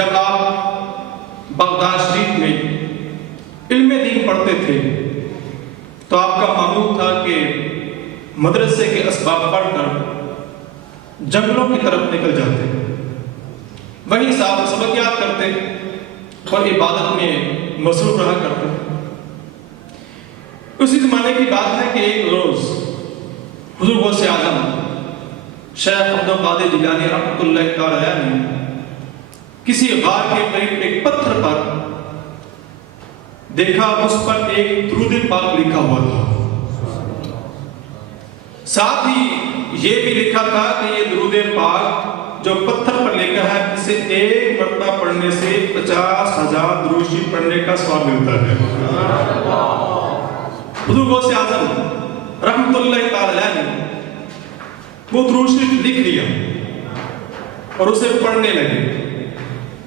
جب آپ بغداد شریف میں علم دین پڑھتے تھے تو آپ کا معمول تھا کہ مدرسے کے اسباب پڑھ کر جنگلوں کی طرف نکل جاتے، وہیں صاحب سبق یاد کرتے اور عبادت میں مصروف رہا کرتے۔ اسی زمانے کی بات ہے کہ ایک روز حضور غوث اعظم شیخ عبد القادر جیلانی رحمۃ اللہ تعالیٰ نے کسی غار کے قریب ایک پتھر پر دیکھا، اس پر ایک درود پاک لکھا ہوا تھا، ساتھ ہی یہ بھی لکھا تھا کہ یہ درود پاک جو پتھر پر لکھا ہے اسے ایک مرتبہ پڑھنے سے 50,000 درود شریف پڑھنے کا ثواب ملتا ہے۔ حضور غوث اعظم رحمۃ اللہ تعالیٰ نے وہ درود شریف لکھ لیا اور اسے پڑھنے لگے۔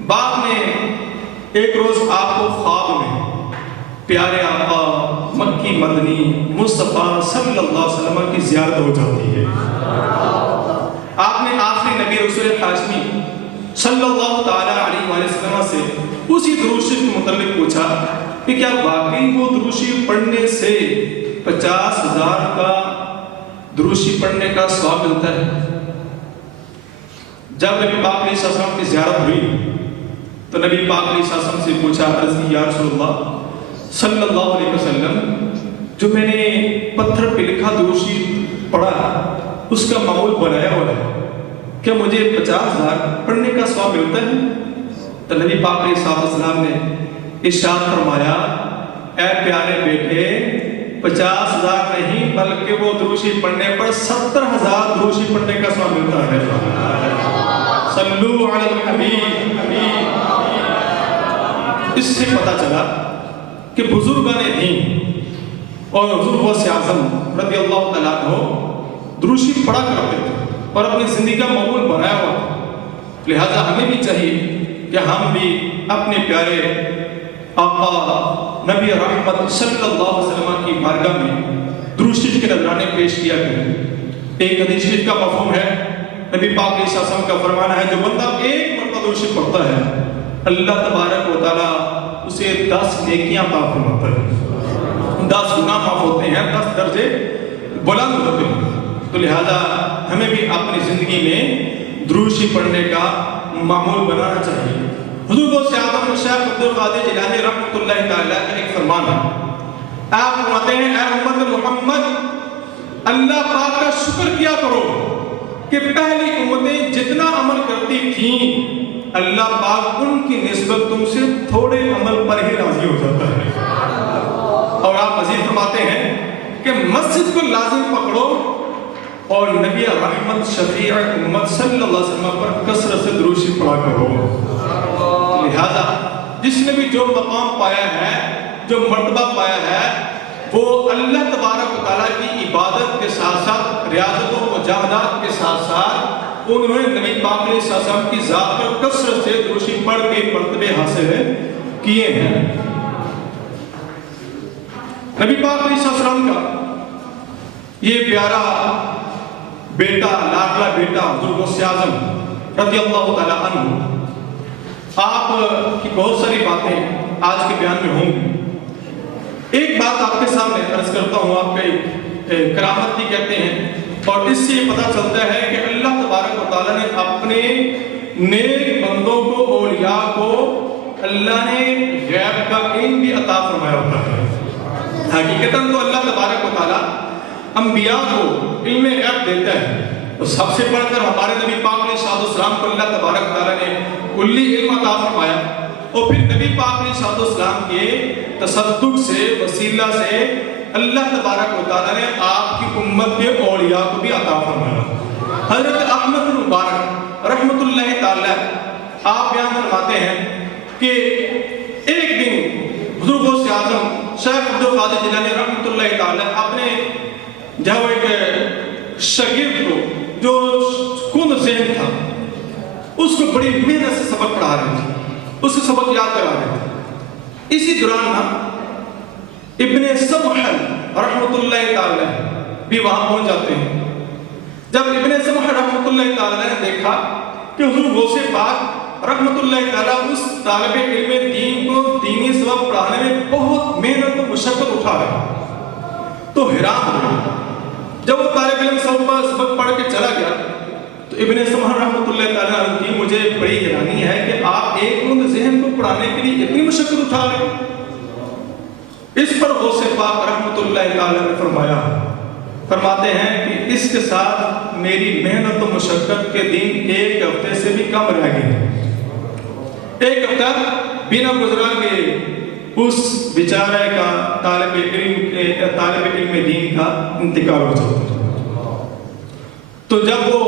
بعد میں ایک روز آپ کو خواب میں پیارے آقا مکی مدنی مصطفیٰ صلی اللہ علیہ وسلم کی زیارت ہو جاتی ہے۔ آپ نے آخری نبی رسول ہاشمی صلی اللہ تعالیٰ علیہ وسلم سے اسی درود شریف کے متعلق پوچھا کہ کیا واقعی وہ درود شریف پڑھنے سے 50,000 کا درود شریف پڑھنے کا ثواب ملتا ہے؟ جب نبی پاک علیہ السلام کی زیارت ہوئی تو نبی پاک علیہ السلام سے پوچھا، عرض کی یا رسول اللہ صلی اللہ علیہ وسلم، جو میں نے پتھر پہ لکھا درود شریف پڑھا اس کا معمول بنایا ہوا ہے، کیا مجھے 50,000 پڑھنے کا ثواب ملتا ہے؟ تو نبی پاک علیہ السلام نے ارشاد فرمایا، اے پیارے بیٹے 50,000 نہیں بلکہ وہ درود شریف پڑھنے پر 70,000 درود شریف پڑھنے کا ثواب ملتا ہے۔ صلو علی الحبیب۔ اس سے پتہ چلا کہ بزرگان دین اور حضور غوث اعظم رضی اللہ تعالیٰ عنہ درود شریف پڑھا کرتے تھے اور اپنی زندگی کا معمول بنایا ہوا تھا، لہذا ہمیں بھی چاہیے کہ ہم بھی اپنے پیارے آقا نبی رحمت صلی اللہ علیہ وسلم کی بارگاہ میں درود شریف کے نذرانے پیش کیا کریں۔ ایک حدیث شریف کا مفہوم ہے، نبی پاک علیہ السلام کا فرمانا ہے، جو بندہ ایک مرتبہ درود شریف پڑھتا ہے اللہ تبارک و تعالیٰ اسے 10 نیکیاں عطا فرماتا ہے، 10 گناہ معاف ہوتے ہیں، 10 درجے بلند ہوتے ہیں۔ تو لہذا ہمیں بھی اپنی زندگی میں درود شریف پڑھنے کا معمول بنانا چاہیے۔ حضور غوث اعظم شیخ عبد القادر جیلانی رحمۃ اللہ تعالیٰ کا ایک فرمان ہے، آپ فرماتے ہیں، اے امت محمد اللہ پاک کا شکر کیا کرو کہ پہلی امتیں جتنا عمل کرتی تھیں اللہ پاک ان کی نسبت تم سے تھوڑے عمل پر ہی راضی ہو جاتا ہے۔ اور آپ مزید فرماتے ہیں کہ مسجد کو لازم پکڑو اور نبی رحمت شفیع امت صلی اللہ علیہ وسلم پر کثرت سے درود شریف پڑھا کرو۔ لہذا جس نے بھی جو مقام پایا ہے، جو مرتبہ پایا ہے، وہ اللہ تبارک و تعالیٰ کی عبادت کے ساتھ ساتھ ریاضت و مجاہدات کے ساتھ ساتھ انہوں نے نبی پاک علیہ السلام کی ذات پر کثرت سے درود شریف پڑھ کے مرتبے حاصل کیے ہیں۔ نبی پاک علیہ السلام کا یہ پیارا بیٹا، لاڈلا بیٹا حضور غوث اعظم رضی اللہ تعالیٰ عنہ، آپ کی بہت ساری باتیں آج کے بیان میں ہوں گی۔ ایک بات آپ کے سامنے عرض کرتا ہوں، آپ کے کرامت کی کہتے ہیں، اور اس سے یہ پتہ چلتا ہے کہ اللہ تبارک و تعالیٰ نے اپنے نیک بندوں کو، اولیاء کو اللہ نے غیب کا علم بھی عطا فرمایا ہوتا ہے۔ حقیقتاً تو اللہ تبارک و تعالیٰ انبیاء کو علم غیب دیتا ہے، تو سب سے بڑھ کر ہمارے نبی پاک علیہ السلام کو اللہ تبارک و تعالیٰ نے کلی علم عطا فرمایا، اور پھر نبی پاک علیہ السلام کے تصدق سے، وسیلہ سے اللہ تبارک و تعالیٰ نے آپ کی امت کے اولیاء کو بھی عطا فرمایا۔ حضرت احمد بن مبارک رحمۃ اللہ تعالیٰ آپ بیان فرماتے ہیں کہ ایک دن حضور غوث اعظم شیخ عبد القادر جیلانی رحمۃ اللہ تعالیٰ اپنے جو ایک شاگرد کو جو کن ذہن تھا اس کو بڑی محنت سے سبق پڑھا رہے تھے، اس کو سبق یاد کرا رہے تھے۔ اسی دوران ابن سمحل رحمۃ اللہ تعالیٰ بھی وہاں پہنچ جاتے ہیں۔ جب ابن سمحل رحمۃ اللہ تعالیٰ نے دیکھا کہ حضور غوث پاک رحمۃ اللہ تعالیٰ اس طالب علم دین کو دینی سبق پڑھانے میں بہت محنت و مشقت اٹھا رہے، تو حیران ہو گئے جب وہ طالب علم سبق پڑھ کے چلا گیا تو ابن سمح رحمۃ اللہ تعالیٰ کی مجھے بڑی حیرانی ہے کہ آپ ایک مند ذہن کو پڑھانے کے لیے اتنی مشقت اٹھا رہے ہیں۔ اس پر غوث پاک رحمۃ اللہ تعالیٰ نے فرماتے ہیں کہ اس کے ساتھ میری محنت و مشقت کے دن ایک ہفتے سے بھی کم رہ گئے۔ ایک ہفتہ بنا گزرا کہ اس بیچارے کا طالب علم دین کا انتقال ہو جاتا ہے۔ تو جب وہ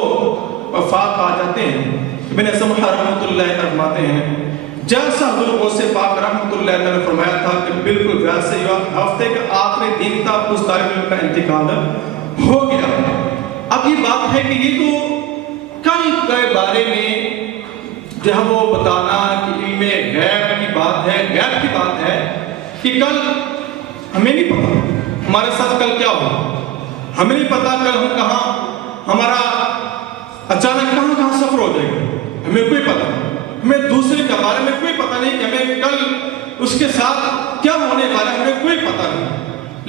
وفات پا جاتے ہیں، ابن سمح رحمۃ اللہ فرماتے ہیں جیسا حضور غوث پاک رحمۃ اللہ نے فرمایا تھا کہ بالکل ویسے ہی ہفتے کا آخری دن تھا اس طالب علم کا انتقال ہو گیا۔ اب یہ بات ہے کہ یہ تو کل کے بارے میں جہاں وہ بتانا کہ علم غیب کی بات ہے، غیب کی بات ہے کہ کل ہمیں نہیں پتا ہمارے ساتھ کل کیا ہو، ہمیں نہیں پتا کل ہم کہاں، ہمارا اچانک کہاں سفر ہو جائے گا، ہمیں کوئی پتا نہیں، ہمیں دوسرے کے بارے میں کوئی پتا نہیں کہ ہمیں کل اس کے ساتھ کیا ہونے والا ہے، ہمیں کوئی پتا نہیں۔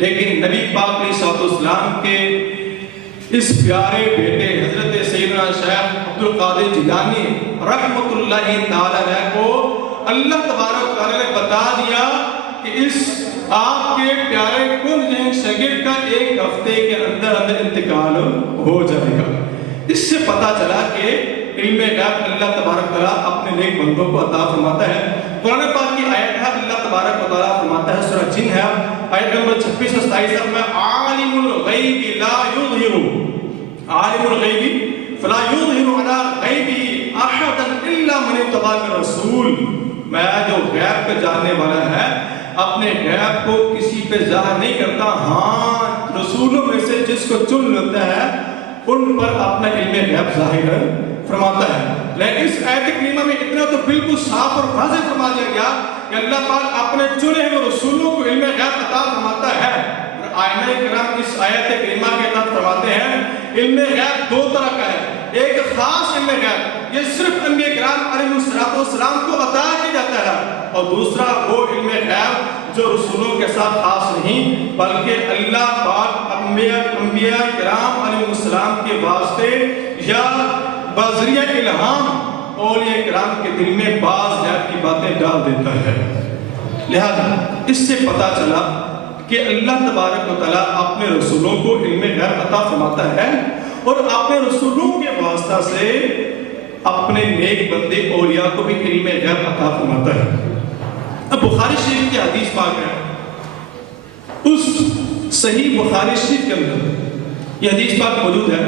لیکن نبی پاک علیہ الصلوۃ والسلام کے اس پیارے بیٹے حضرت سیدنا شیخ عبد القادر جیلانی رحمۃ اللہ تعالی علیہ کو اللہ تبارک و تعالی نے بتا دیا کہ اس آپ کے پیارے کن ذہن شاگرد کا ایک ہفتے کے اندر انتقال ہو جائے گا۔ اس سے پتا چلا کہ علم غیب اللہ تبارک تعالیٰ اپنے نیک بندوں کو عطا فرماتا ہے۔ قرآن پاک کی آیت ہے، اللہ تبارک و تعالیٰ فرماتا ہے، سورہ جن ہے آیت نمبر 26 سے 27 میں عالم الغیب لا یظہر، عالم الغیب فلا یظہر علی غیبہ احدا الا من ارتضی من رسول، میں جو غیب کا جاننے والا ہے اپنے غیب کو کسی پہ ظاہر نہیں کرتا، ہاں رسولوں میں سے جس کو چن لیتا ہے ان پر اپنا علم غیب ظاہر فرماتا ہے۔ لیکن اس آیت کریمہ میں اتنا تو بالکل صاف اور واضح فرما دیا گیا کہ اللہ پاک اپنے چنے ہوئے رسولوں کو علم غیب عطا فرماتا ہے۔ آئمہ کرام اس آیت کریمہ کے تحت فرماتے ہیں علم غیب دو طرح کا ہے، ایک خاص علم غیب یہ صرف انبیاء کرام علیہ السلام کو عطا کیا جاتا ہے، اور دوسرا وہ علم غیب جو رسولوں کے ساتھ خاص نہیں بلکہ اللہ پاک انبیاء کرام علیہ السلام کے واسطے یا بذریعہ الہام اولیاء کرام کے دل میں بعض غیب کی باتیں ڈال دیتا ہے۔ لہذا اس سے پتا چلا کہ اللہ تبارک و تعالیٰ اپنے رسولوں کو علم غیب عطا فرماتا ہے اور اپنے رسولوں کے واسطہ سے اپنے نیک بندے اولیاء کو بھی علم غیب عطا فرماتا ہے۔ اب بخاری شریف کی حدیث پاک ہے، اس صحیح بخاری شریف کے اندر یہ حدیث پاک موجود ہے،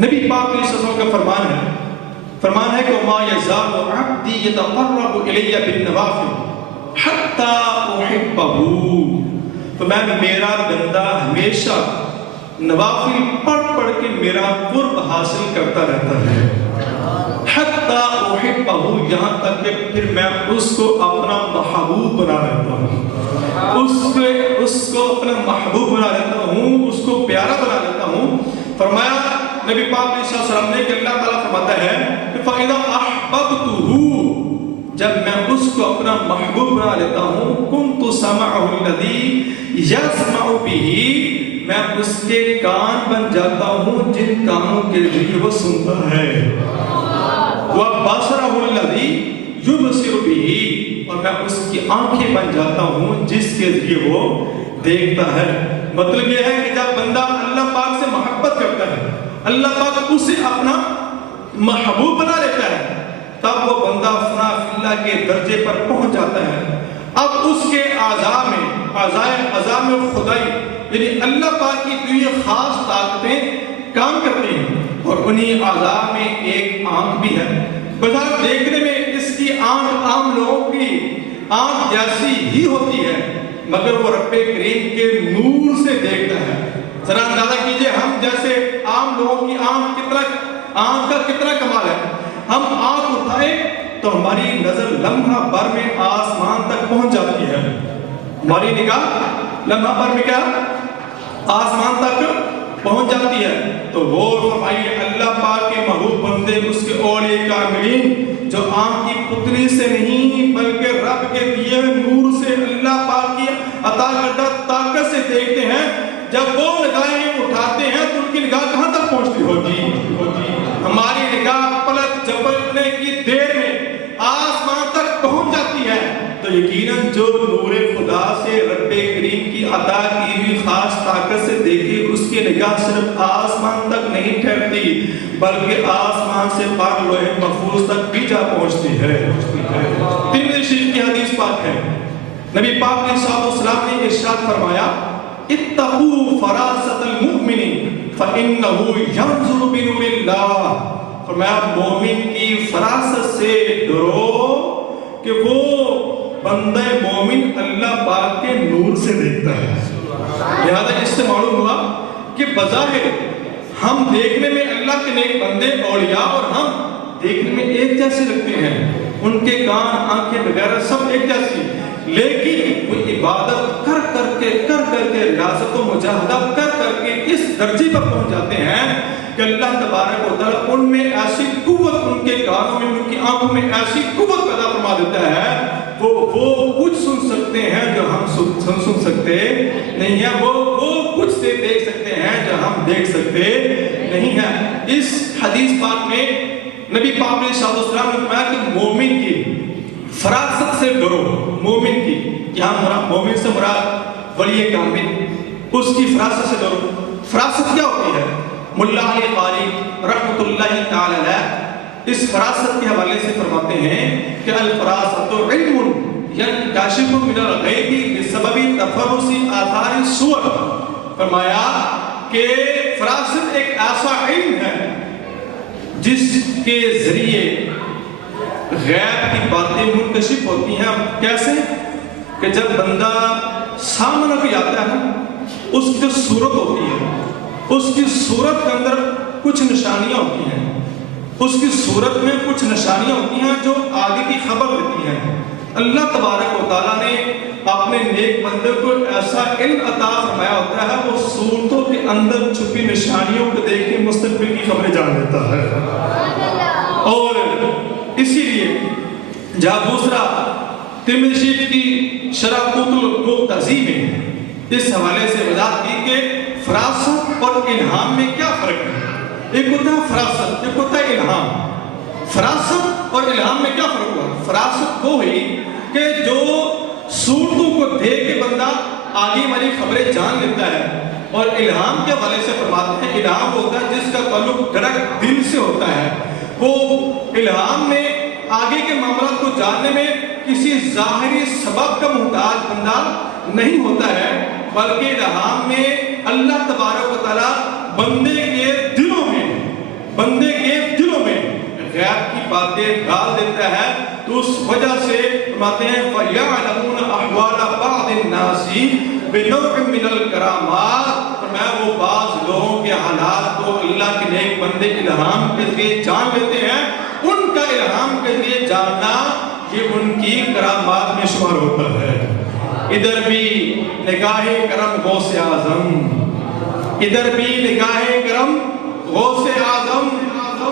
نبی پاک علیہ السلام کا فرمان ہے کہ وَمَا يَزَالُ عَبْدِي يَتَقَرَّبُ إِلَيَّ بِالنَّوَافِلِ حَتَّى أُحِبَّهُ، تو میرا بندہ ہمیشہ نوافل پڑھ کے میرا قرب حاصل کرتا رہتا ہے، حَتَّى أُحِبَّهُ، یہاں تک کہ پھر میں اس کو اپنا محبوب بنا لیتا ہوں، اس کو اپنا محبوب بنا لیتا ہوں، اس کو پیارا بنا لیتا ہوں۔ فرمایا نبی پاک علیہ السلام نے کہ اللہ تعالیٰ فرماتا ہے فَإِذَا أَحْبَبْتُهُ، جب میں اس کو اپنا محبوب بنا لیتا ہوں، كُنْتُ سَمْعَهُ الَّذِي يَسْمَعُ بِهِ، میں اس کے کان بن جاتا ہوں جن کانوں کے ذریعے وہ سنتا ہے، وَبَصَرَهُ الَّذِي يُبْصِرُ بِهِ، اور میں اس کی آنکھیں بن جاتا ہوں جس کے ذریعے وہ دیکھتا ہے۔ مطلب یہ ہے کہ جب بندہ اللہ پاک سے محبت کرتا ہے، اللہ پاک اسے اپنا محبوب بنا لیتا ہے، تب وہ بندہ فنا فی اللہ کے درجے پر پہنچ جاتا ہے۔ اب اس کے اعضاء میں خدائی یعنی اللہ پاک کی دوئی خاص طاقتیں کام کرتی ہیں، اور انہی اعضاء میں ایک آنکھ بھی ہے۔ بظاہر دیکھنے میں اس کی آنکھ عام لوگوں کی آنکھ جیسی ہی ہوتی ہے، مگر وہ رب کریم کے نور سے دیکھتا ہے۔ ذرا اندازہ کیجئے ہم جیسے عام لوگوں کی آنکھ کا کتنا کمال ہے، ہم آنکھ اٹھائیں تو ہماری نظر لمحہ بھر میں آسمان تک پہنچ جاتی ہے، ہماری نگاہ لمحہ بھر میں کیا آسمان تک پہنچ جاتی ہے۔ تو غور فرمائیے اللہ پاک کے محبوب بندے اس کے اولیاء کاملین جو آنکھ کی خوبی سے نہیں بلکہ رب کے دیے نور سے، اللہ پاک کی عطا کردہ طاقت سے دیکھتے ہیں۔ جب وہ نگاہیں اٹھاتے ہیں تو ان کی نگاہ کہاں تک پہنچتی ہوگی؟ ہماری نگاہ پلک جھپکنے کی دیر میں آسمان تک پہنچ جاتی ہے، تو یقیناً جو نور خدا سے رب کریم کی عطا کی ہوئی خاص طاقت سے دیکھی، اس کی نگاہ صرف آسمان تک نہیں ٹھہرتی بلکہ آسمان سے پاک لوح محفوظ تک بھی جا پہنچتی ہے۔ ترمذی شریف کی حدیث پاک ہے، نبی پاک علیہ السلام نے ارشاد فرمایا اتقوا فراست المؤمن فإنه ينظر بنور اللہ، فرمایا مومن کی فراست سے ڈرو کہ وہ بندہ مومن اللہ پاک کے نور سے دیکھتا ہے۔ لہذا اس سے معلوم ہوا کہ بظاہر ہم دیکھنے میں اللہ کے نیک بندے اولیاء اور ہم دیکھنے میں ایک جیسے لگتے ہیں، ان کے کان آنکھیں وغیرہ سب ایک جیسی، لیکن وہ عبادت کر کے ریاضت و مجاہدہ کر کے اس درجے پر پہنچ جاتے ہیں کہ اللہ تبارک و تعالیٰ ان میں ایسی قوت، ان کے کانوں میں، ان کی آنکھوں میں ایسی قوت پیدا فرما دیتا ہے، وہ کچھ سن سکتے ہیں جو ہم سن سکتے نہیں ہیں، وہ کچھ سے دیکھ سکتے ہیں جو ہم دیکھ سکتے نہیں ہیں۔ اس حدیث پاک میں نبی پاک علیہ السلام نے فرمایا کہ مومن کی فراست سے ڈرو، مومن کی، یہاں مومن سے مراد ولی کامل، اس کی فراست سے ڈرو۔ فراست کیا ہوتی ہے؟ ملا علی قاری رحمۃ اللہ تعالی علیہ اس فراست کے حوالے سے فرماتے ہیں کہ الفراست علم ینکشف من الغیب بسبب تفرس آثار الصور، فرمایا کہ فراست ایک ایسا علم ہے جس کے ذریعے غیب کی باتیں منکشف ہوتی ہیں۔ کیسے؟ کہ جب بندہ سامنے کوئی آتا ہے، اس کی جو صورت ہوتی ہے، اس کی صورت کے اندر کچھ نشانیاں ہوتی ہیں، اس کی صورت میں کچھ نشانیاں ہوتی ہیں جو آگے کی خبر دیتی ہیں۔ اللہ تبارک و تعالیٰ نے اپنے نیک بندے کو ایسا علم عطا فرمایا ہوتا ہے، وہ صورتوں کے اندر چھپی نشانیوں کو دیکھ کے مستقبل کی خبریں جان لیتا ہے۔ اور اسی لیے جہاں دوسرا ترمذی شریف کی شرح قوت المقتضی میں اس حوالے سے وضاحت کی کہ فراست اور الہام میں کیا فرق ہے۔ ایک ہوتا ہے فراست، ایک ہوتا ہے الہام۔ فراست اور الہام میں کیا فرق ہوا؟ فراست وہ ہوئی کہ جو صورتوں کو دیکھ کے بندہ آگے والی خبریں جان لیتا ہے، اور الہام کے حوالے سے فرماتے ہیں الہام ہوتا ہے جس کا تعلق ڈائریکٹ دل سے ہوتا ہے۔ وہ الہام میں آگے کے معاملات کو جاننے میں کسی ظاہری سبب کا محتاج بندہ نہیں ہوتا ہے، بلکہ الہام میں اللہ تبارک و تعالیٰ بندے کے دلوں میں غیب کی باتیں ڈال دیتا ہے۔ تو اس وجہ سے فرماتے ہیں فَيَعْلَمُونَ أَحْوَالَ بَعْضِ النَّاسِ بِنَوْعٍ مِّنَ الْكَرَامَاتِ، فرمایا وہ بعض لوگوں کے حالات کو اللہ کے نیک بندے الہام کے ذریعے جان لیتے ہیں۔ ان کا الہام کے ذریعے جاننا یہ ان کی کرامات میں شمار ہوتا ہے۔ ادھر بھی نگاہ کرم غوث اعظم، ادھر بھی نگاہ کرم غوث اعظم،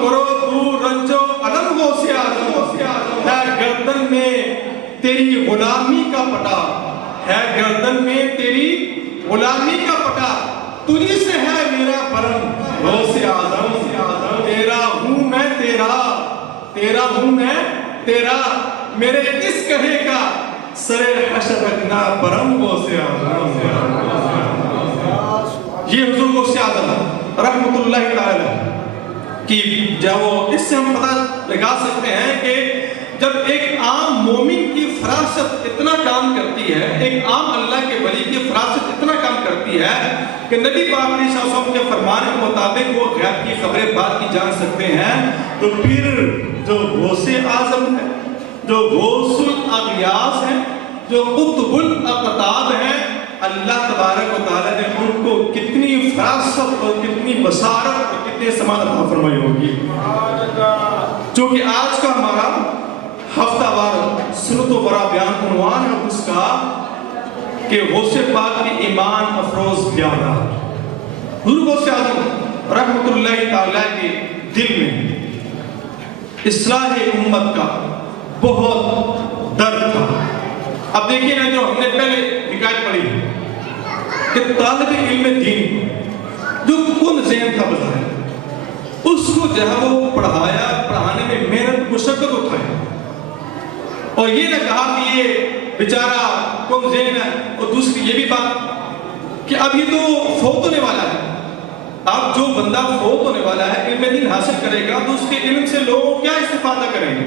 کرو دور رنجو علم غوث اعظم، ہے گردن میں تیری غلامی کا پٹا، ہے گردن میں تیری غلامی کا پٹا، تجھی سے ہے میرا برم غوث اعظم، تیرا ہوں میں تیرا، تیرا ہوں میں تیرا، میرے اس کہے کا سرے حشر رکھنا برم غوث اعظم۔ یہ حضور غوث اعظم رحمت اللہ تعالی کی جب اس سے ہم پتہ لگا سکتے ہیں کہ جب ایک عام مومن کی فراست اتنا کام کرتی ہے، ایک عام اللہ کے ولی کی فراست اتنا کام کرتی ہے کہ نبی پاک علیہ السلام کے فرمان کے مطابق وہ غیب کی خبریں بعد کی جان سکتے ہیں، تو پھر جو غوث اعظم ہے، جو غوث الاغیاث ہے، جو قطب الاقطاب ہیں، اللہ تبارک و تعالیٰ نے ان کو کتنی فراست اور کتنی بصارت اور کتنے سماعت عطا فرمائی ہوگی۔ چونکہ آج کا ہمارا ہفتہ وار سنت و برا بیان عنوان ہے اس کا کہ غوث پاک کی ایمان افروز بیانات۔ حضور غوث اعظم رحمت اللہ تعالیٰ کے دل میں اصلاح امت کا بہت درد تھا۔ اب دیکھیے نا، جو ہم نے پہلے حکایت پڑھی کہ طالب علم دین جو کن ذہن تھا بظاہر، اس کو جو ہے وہ پڑھانے میں محنت مشقت اٹھائی، اور یہ نہ کہا کہ یہ بیچارہ کن ذہن ہے۔ اور دوسری یہ بھی بات کہ اب یہ تو فوت ہونے والا ہے، اب جو بندہ فوت ہونے والا ہے علم دین حاصل کرے گا تو اس کے علم سے لوگ کیا استفادہ کریں گے،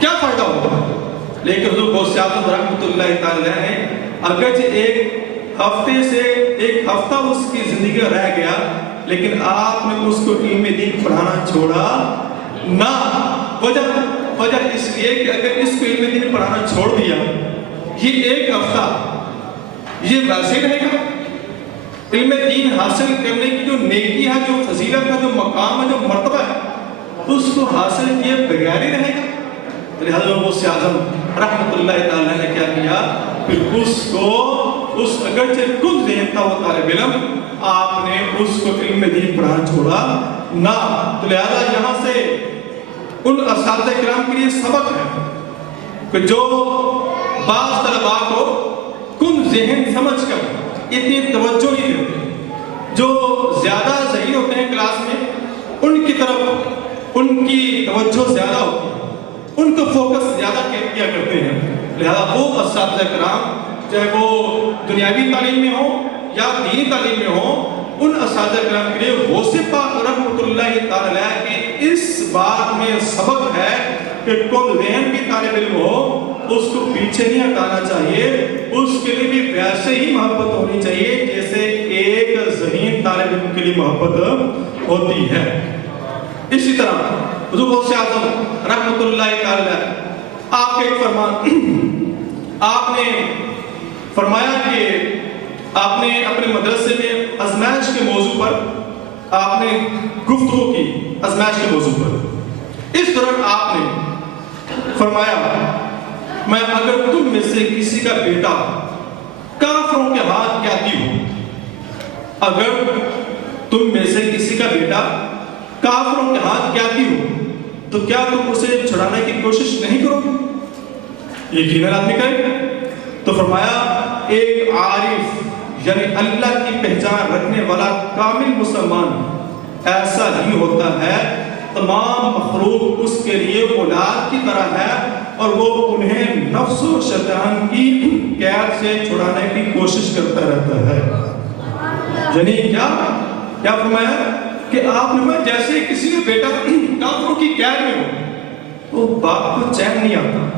کیا فائدہ ہوگا؟ لیکن حضور غوث اعظم رحمۃ اللہ تعالی نے اگرچہ ایک ہفتہ اس کی زندگی رہ گیا، لیکن آپ نے اس کو علم دین پڑھانا چھوڑا نہ۔ وجہ اس لیے کہ اگر اس کو علم دین پڑھانا چھوڑ دیا، یہ ایک ہفتہ یہ ویسے ہی رہے گا۔ علم دین حاصل کرنے کی جو نیکی ہے، جو فضیلت ہے، جو مقام ہے، جو مرتبہ ہے، اس کو حاصل کیے بغیر ہی رہے گا۔ لہذا غوث اعظم رحمۃ اللہ تعالی نے کیا کیا، پھر اس اگرچہ کن ذہن تھا وہ طالب علم، آپ نے اس کو علم دین پڑھانا چھوڑا نہ۔ تو لہذا یہاں سے ان اساتذہ کرام کے لیے سبق ہے کہ جو بعض طلباء کو کن ذہن سمجھ کر اتنی توجہ نہیں دیتے، جو زیادہ ذہین ہوتے ہیں کلاس میں، ان کی طرف ان کی توجہ زیادہ ہوتی ہے، ان کو فوکس زیادہ کیا کرتے ہیں۔ لہذا وہ اساتذہ کرام چاہے وہ دنیاوی تعلیم میں ہوں یا دینی تعلیم میں ہوں، ان اساتذہ کرام کے لیے غوث پاک رحمۃ اللہ تعالی کی اس بات میں سبق ہے کہ کن ذہن بھی طالب علم ہو، اس کو پیچھے نہیں ہٹانا چاہیے، اس کے لیے بھی ویسے ہی محبت ہونی چاہیے جیسے ایک ذہین طالب علم کے لیے محبت ہوتی ہے۔ اسی طرح حضور غوث اعظم رحمۃ اللہ تعالی آپ کے ایک فرمان، آپ نے فرمایا کہ آپ نے اپنے مدرسے میں ازمائش کے موضوع پر آپ نے گفتگو کی، ازمائش کے موضوع پر۔ اس دوران آپ نے فرمایا، میں اگر تم میں سے کسی کا بیٹا کافروں کے ہاتھ قیدی ہو، اگر تم میں سے کسی کا بیٹا کافروں کے ہاتھ قیدی ہو تو کیا تم اسے چھڑانے کی کوشش نہیں کرو گے؟ یقیناً آدمی کرے۔ تو فرمایا، ایک عارف یعنی اللہ کی پہچان رکھنے والا کامل مسلمان ایسا ہی ہوتا ہے، تمام مخلوق اس کے لیے اولاد کی طرح ہے، اور وہ انہیں نفس و شیطان کی قید سے چھڑانے کی کوشش کرتا رہتا ہے۔ یعنی کیا فرمایا کہ آپ نے جیسے کسی کا بیٹا کافروں کی قید میں ہو تو باپ کو چین نہیں آتا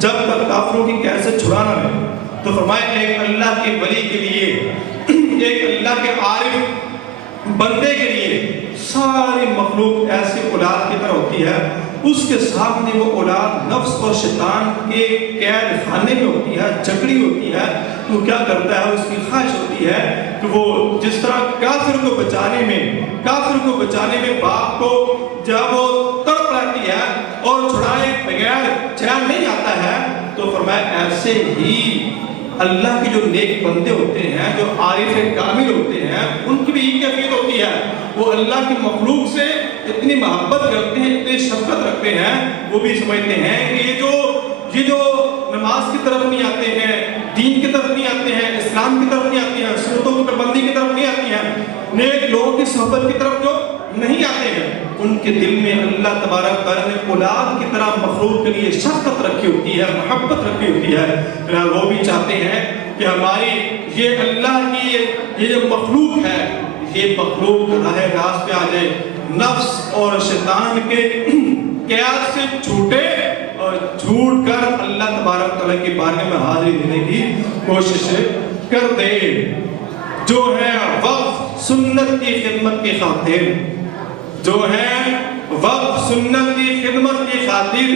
جب تک کافروں کی قید سے چھڑانا ہے۔ تو فرمایا ایک اللہ کے ولی کے لیے، ایک اللہ کے عارف بندے کے لیے ساری مخلوق ایسے اولاد کی طرح ہوتی ہے، اس کے سامنے وہ اولاد نفس اور شیطان کے قید خانے میں ہوتی ہے، جکڑی ہوتی ہے۔ تو کیا کرتا ہے، اس کی خواہش ہوتی ہے کہ وہ جس طرح کافر کو بچانے میں باپ کو جب وہ تڑپ رہتی ہے اور چھڑائے بغیر چین نہیں آتا ہے، تو فرمایا ایسے ہی اللہ کے جو نیک بندے ہوتے ہیں، جو عارف کامل ہوتے ہیں، ان کی بھی یہ کیفیت ہوتی ہے، وہ اللہ کی مخلوق سے اتنی محبت کرتے ہیں، اتنی شفقت رکھتے ہیں، وہ بھی سمجھتے ہیں کہ یہ جو نماز کی طرف نہیں آتے ہیں، دین کی طرف نہیں آتے ہیں، اسلام کی طرف نہیں آتے ہیں، سنتوں کی پابندی کی طرف نہیں آتی ہیں، نیک لوگوں کی صحبت کی طرف جو نہیں آتے ہیں، ان کے دل میں اللہ تبارک تعالیٰ نے اولاد کی طرح مخلوق کے لیے شفقت رکھی ہوتی ہے، محبت رکھی ہوتی ہے۔ وہ بھی چاہتے ہیں کہ ہماری یہ اللہ کی یہ جو مخلوق ہے، یہ مخلوق راہ راست پہ آ جائے، نفس اور شیطان کے قید سے چھوٹے اور چھوٹ کر اللہ تبارک تعالیٰ کی بارگاہ میں حاضری دینے کی کوشش کر دے۔ جو ہے وقف سنت کی خدمت کی خاطر، جو ہے وقف سنت کی خدمت کی خاطر،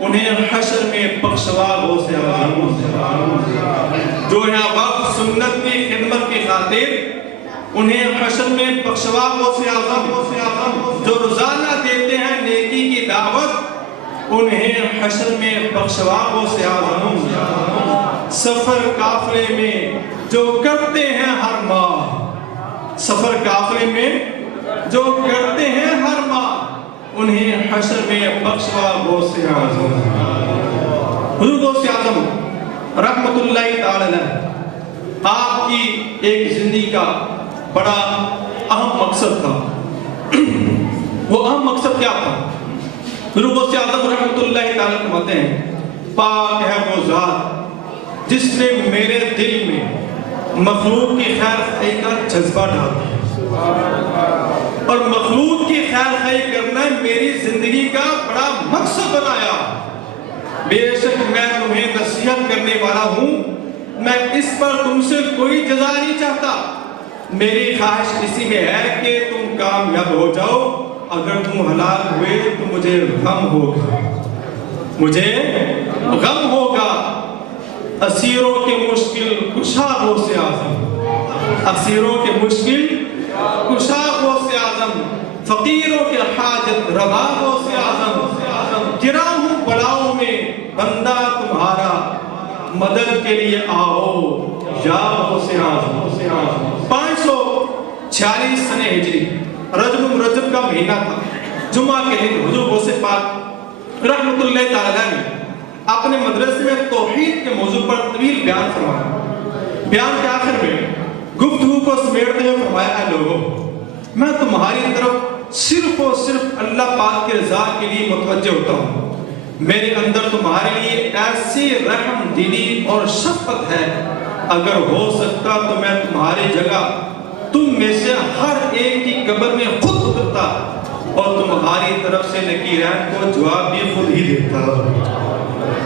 انہیں حشر میں بخشوا غوث اعظم، جو ہے وقف سنت کی خدمت کی خاطر، انہیں حشر میں بخشوا غوث اعظم، جو روزانہ دیتے ہیں نیکی کی دعوت، انہیں حشر میں بخشوا غوث اعظم، سفر قافلے میں جو کرتے ہیں ہر ماہ، سفر قافلے میں جو کرتے ہیں ہر ماہ، انہیں حشر میں بخشوا غوث اعظم۔ رحمت اللہ تعالی علیہ، آپ کی ایک زندگی کا بڑا اہم مقصد تھا۔ وہ اہم مقصد کیا تھا؟ حضور غوث اعظم رحمت اللہ تعالی فرماتے ہیں پاک ہے وہ ذات جس نے میرے دل میں مخلوق کی خیر خواہی کا جذبہ ڈال دیا، اور مخلوق کی خیر خواہی کرنا میری زندگی کا بڑا مقصد بنایا۔ بے شک میں تمہیں نصیحت کرنے والا ہوں، میں اس پر تم سے کوئی جزا نہیں چاہتا، میری خواہش اسی میں ہے کہ تم کامیاب ہو جاؤ، اگر تم ہلاک ہوئے تو مجھے غم ہوگا، مجھے غم ہوگا۔ اسیروں کے مشکل کشا غوث اعظم، اسیروں کے مشکل کشا غوث اعظم، فقیروں کے حاجت روا غوث اعظم، گرا ہوں بڑاؤں میں بندہ تمہارا، مدد کے لیے آؤ یا غوث اعظم۔ 546 سنہ ہجری رجب کا مہینہ تھا، جمعہ کے دن حضور غوث پاک رحمت اللہ تعالیٰ نے اپنے مدرسے میں توحید کے موضوع پر طویل بیان فرمایا۔ بیان کے آخر میں گفتگو کو سمیٹتے ہوئے فرمایا، اے لوگوں، میں تمہاری طرف صرف اور صرف اللہ پاک کے رضا کے لیے متوجہ ہوتا ہوں، میرے اندر تمہارے لیے ایسی رحم دلی اور شفقت ہے، اگر ہو سکتا تو میں تمہاری جگہ تم میں سے ہر ایک کی قبر میں خود اترتا اور تمہاری طرف سے نکیرین کو جواب بھی خود ہی دیتا۔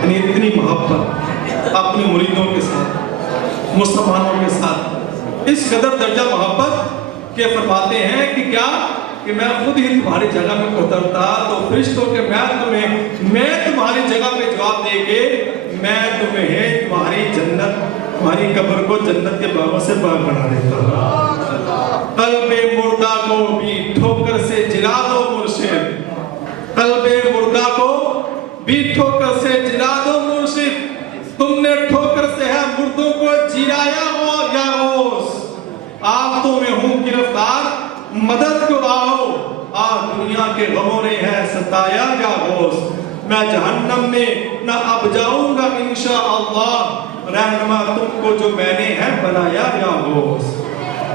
یعنی اتنی محبت اپنے مریدوں کے ساتھ، مسلمانوں کے ساتھ، اس قدر درجہ محبت کہ فرماتے ہیں کہ کیا کہ میں خود ہی تمہاری جگہ میں اترتا تو فرشتوں کے میں تمہاری جگہ پہ جواب دے کے میں تمہیں تمہاری جنت، تمہاری قبر کو جنت کے باغوں سے باغ بنا دیتا۔ قلب مردہ کو بھی ٹھوکر سے جلا دو مرشد، قلب مردہ کو بھی ٹھوکر سے جلا دو مرشد، تم نے ٹھوکر سے ہے مردوں کو جلایا ہو یا غوث، آفتوں میں ہوں گرفتار مدد کو آؤ، آج دنیا کے غموں نے ہے ستایا یا غوث، میں جہنم میں نہ اب جاؤں گا انشاءاللہ، رہنما تم کو جو میں نے ہے بنایا یا غوث۔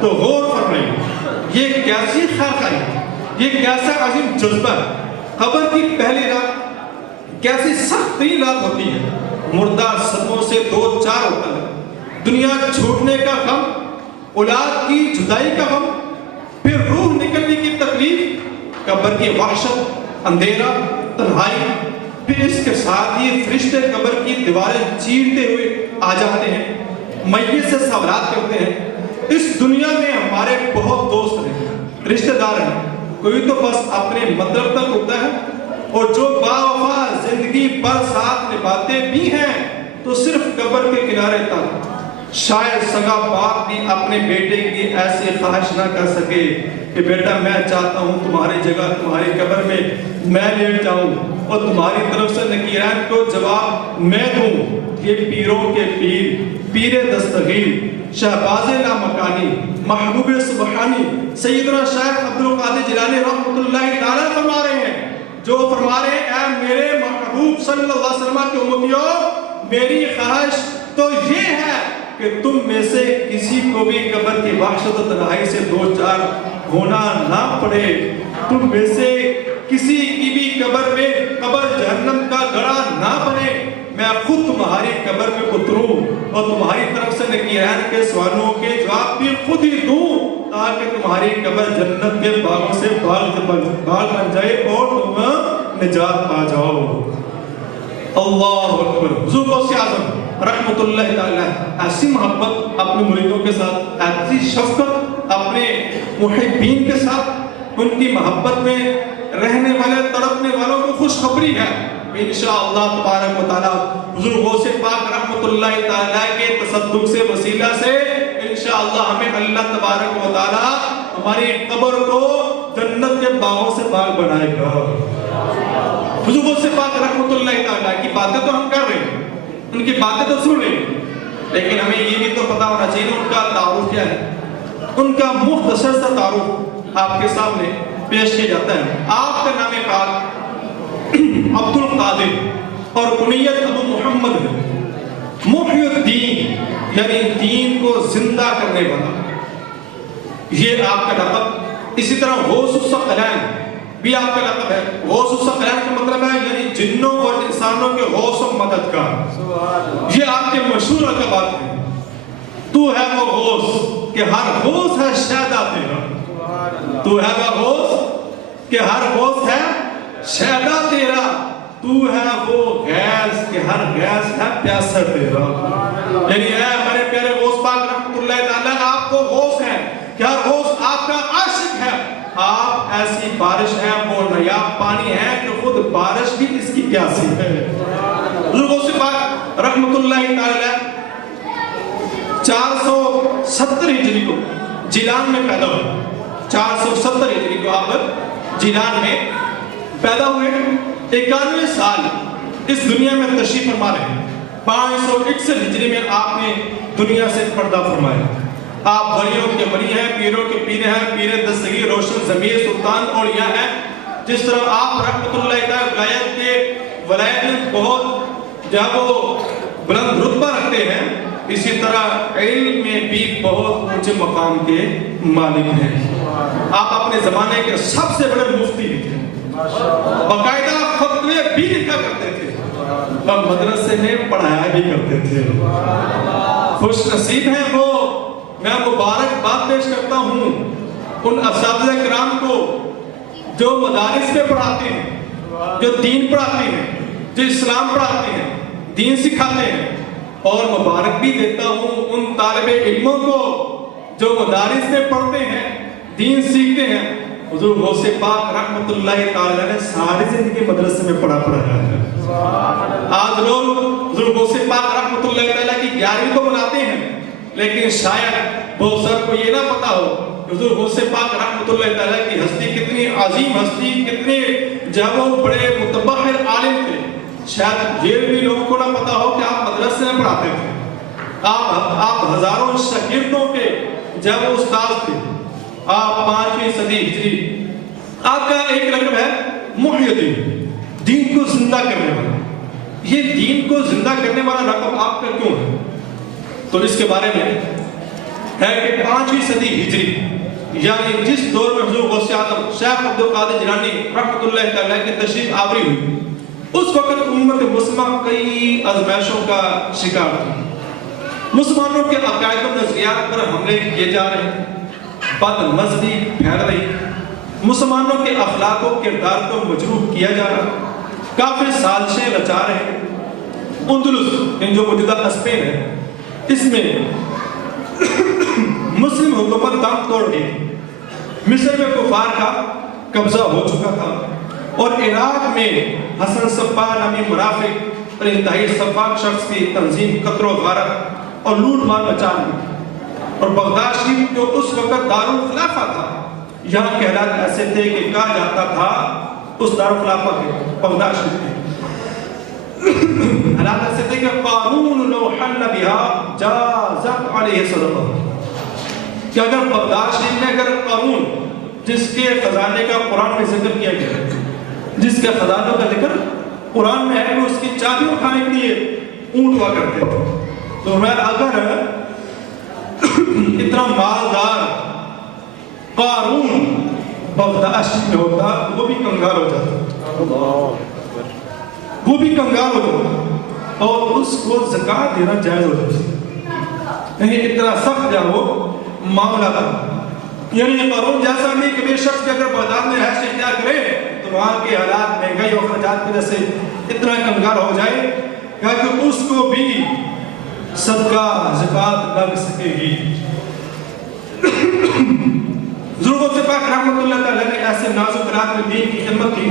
تو غور فرمائیں، یہ کیسی خواہی، یہ کیسا عظیم جذبہ ہے۔ قبر کی پہلی رات کیسی سخت ترین رات ہوتی ہے، مردہ صدموں سے دو چار ہوتا ہے، دنیا چھوٹنے کا غم، اولاد کی جدائی کا غم، پھر روح نکلنے کی تکلیف، قبر کی وحشت، اندھیرا، تنہائی، پھر اس کے ساتھ ہی فرشتے قبر کی دیواریں چیرتے ہوئے آ جاتے ہیں، میت سے سوالات کرتے ہیں۔ اس دنیا میں ہمارے بہت دوست ہیں، رشتہ دار ہیں، کوئی تو بس اپنے مطلب تک ہوتا ہے، اور جو باوفا زندگی پر ساتھ نبھاتے بھی ہیں تو صرف قبر کے کنارے تک۔ شاید سگا باپ بھی اپنے بیٹے کی ایسی خواہش نہ کر سکے کہ بیٹا میں چاہتا ہوں تمہاری جگہ تمہاری قبر میں لیٹ جاؤں اور تمہاری طرف سے نکیرین کو جواب میں دوں۔ یہ پیروں کے پیر دستگیر، شہباز لامکانی، محبوب سبحانی سیدنا شیخ عبدالقادر جیلانی رحمت اللہ تعالیٰ فرما رہے ہیں، جو فرما رہے ہیں اے میرے محبوب صلی اللہ علیہ وسلم کے امتیوں، میری خواہش تو یہ ہے کہ تم میں سے کسی کو بھی قبر کی وحشت و تنہائی سے دو چار ہونا نہ پڑے، تم میں سے کسی کی بھی قبر جہنم کا گڑھا نہ بنے، میں خود تمہاری قبر میں اتروں اور تمہاری طرف سے نکیرین کے سوالوں کے جواب بھی خود ہی دوں، تاکہ تمہاری قبر جنت کے باغوں سے باغ بن جائے اور تم نجات پا جاؤ۔ اللہ اکبر۔ حضور غوث اعظم رحمت اللہ تعالیٰ ایسی محبت اپنے مریدوں کے ساتھ، ایسی شفقت اپنے محبین کے ساتھ، ان کی محبت میں رہنے والے تڑپنے والوں کو خوشخبری ہے انشاءاللہ تبارک و تعالیٰ حضور غوث پاک رحمت اللہ تعالیٰ کے تصدق سے وسیلہ سے انشاءاللہ ہمیں اللہ تبارک و تعالیٰ ہماری قبر کو جنت کے باغوں سے باغ بنائے گا۔ حضور غوث پاک رحمت اللہ تعالیٰ کی باتیں تو ہم کر رہے ہیں، ان کی باتیں تو سن رہے ہیں، لیکن ہمیں یہ بھی تو پتا ہونا چاہیے ان کا تعارف کیا ہے۔ ان کا مختصر سا تعارف آپ کے سامنے پیش کیا جاتا ہے۔ آپ کا نام پاک عبدالقادر اور کنیت ابو محمد ہے۔ محی الدین یعنی دین کو زندہ کرنے والا، یہ آپ کا لقب۔ اسی طرح غوث الثقلین بھی آپ کا لقب ہے۔ غوث الثقلین کا مطلب ہے یعنی جنوں اور انسانوں کے غوث و مددگار، یہ آپ کے مشہور لقبات ہیں۔ تو ہے وہ غوث کہ ہر غوث ہے شہدا تیرا، تو ہے وہ غوث کہ ہر غوث ہے شہدا تیرا، تو ہے وہ غیث کہ ہر غیث ہے پیاسا تیرا۔ یعنی اے ہمارے پیارے غوث پاک رحمۃ اللہ تعالیٰ آپ کو غوث ہے کہ ہر غوث آپ کا عاشق ہے، آپ ایسی بارش ہیں، وہ نایاب پانی ہے کہ خود بارش بھی اس کی پیاسی ہے۔ حضور غوث پاک رحمۃ اللہ تعالیٰ 470 ہجری کو جیلان میں پیدا ہوئے۔ 470 ہجری کو آپ جیلان میں پیدا ہوئے۔ 91 سال اس دنیا میں تشریف فرما رہے ہیں۔ 561 ہجری میں آپ نے دنیا سے پردہ فرمایا۔ آپ ولیوں کے ولی ہیں، پیروں کے پیر ہیں، پیر دستگیر روشن ضمیر سلطان اولیاء ہیں۔ جس طرح آپ رحمۃ اللہ تعالیٰ ولایت کے ولایت بہت جب وہ بلند رتبہ رکھتے ہیں، اسی طرح علم میں بھی بہت اونچے مقام کے مالک ہیں۔ آپ اپنے زمانے کے سب سے بڑے مفتی بھی تھے، باقاعدہ فتوے بھی لکھا کرتے تھے اور مدرسے میں پڑھایا بھی کرتے تھے۔ خوش نصیب ہیں وہ، میں مبارکباد پیش کرتا ہوں ان اساتذہ کرام کو جو مدارس میں پڑھاتے ہیں، جو دین پڑھاتے ہیں، جو اسلام پڑھاتے ہیں، دین سکھاتے ہیں، اور مبارک بھی دیتا ہوں ان طالب علموں کو جو مدارس میں پڑھتے ہیں، دین سیکھتے ہیں۔ حضور غوث پاک رحمۃ اللہ تعالیٰ نے ساری زندگی مدرسے میں پڑھایا ہے۔ آج لوگ حضور غوث پاک رحمۃ اللہ تعالیٰ کی 11ویں تو مناتے ہیں، لیکن شاید بہت سب کو یہ نہ پتا ہو کہ حضور غوث پاک رحمۃ اللہ تعالیٰ کی ہستی کتنی عظیم ہستی، کتنے جب وہ بڑے متبحر عالم تھے۔ شاید یہ بھی لوگوں کو نہ پتا ہو کہ آپ مدرسے میں پڑھاتے تھے، آپ ہزاروں شاگردوں کے جب وہ استاد تھے۔ آپ 5ویں صدی ہجری، آپ کا ایک لقب ہے محی الدین، دین کو زندہ کرنے والا۔ یہ دین کو زندہ کرنے والا لقب آپ کا کیوں ہے؟ تو اس کے بارے میں ہے کہ 5ویں صدی ہجری یعنی جس دور میں حضور غوث اعظم شیخ عبد القادر جیلانی رحمۃ اللہ تعالیٰ کی تشریف آوری ہوئی، اس وقت امت مسلمہ کئی آزمائشوں کا شکار تھی۔ مسلمانوں کے عقائد و نظریات پر حملے کیے جا رہے ہیں، بد مذہبی پھیل رہی، مسلمانوں کے اخلاق و کردار کو مجروح کیا جا رہا، کافر سازشیں رچا رہے۔ اندلس جو موجودہ اسپین ہے، اس میں مسلم حکومت دم توڑ گئی۔ مصر میں کفار کا قبضہ ہو چکا تھا، اور عراق میں حسن صفار نامی منافق اور انتہائی صفاق شخص کی تنظیم قتل و غارت اور لوٹ مار مچا دی۔ اور بغداد شریف جو اس وقت دارالخلافہ تھا، یہاں کے حالات ایسے تھے کہ کہا جاتا تھا اس دارالخلافہ کے بغداد شریف کے حالات ایسے تھے کہ قارون لو حل بها جازت علیہ صدقہ، کہ اگر بغداد شریف میں اگر قارون جس کے خزانے کا قرآن میں ذکر کیا گیا، جس کے خزانوں کا ذکر قرآن میں ہے کہ اس کی چابی اٹھانے کے لیے اونٹ ہوا کرتے تھے، تو میں اگر اتنا مالدار قارون بغداد شریف میں ہوتا وہ بھی کنگال ہو جاتا، وہ بھی کنگال ہو جاتا، اور اس کو زکوٰۃ دینا جائز ہو جاتا۔ یعنی اتنا سخت جو وہ معاملہ تھا، یعنی قارون جیسا نہیں کہ بے شخص اگر بغداد میں رہائش اختیار کرے تو وہاں کے حالات مہنگائی اور اخراجات کی وجہ سے اتنا کنگال ہو جائے کہ اس کو بھی صدقہ زکوٰۃ لگ سکے گی۔ حضور غوث پاک رحمۃ اللہ تعالیٰ نے ایسے نازک حالات میں دین کی خدمت کی،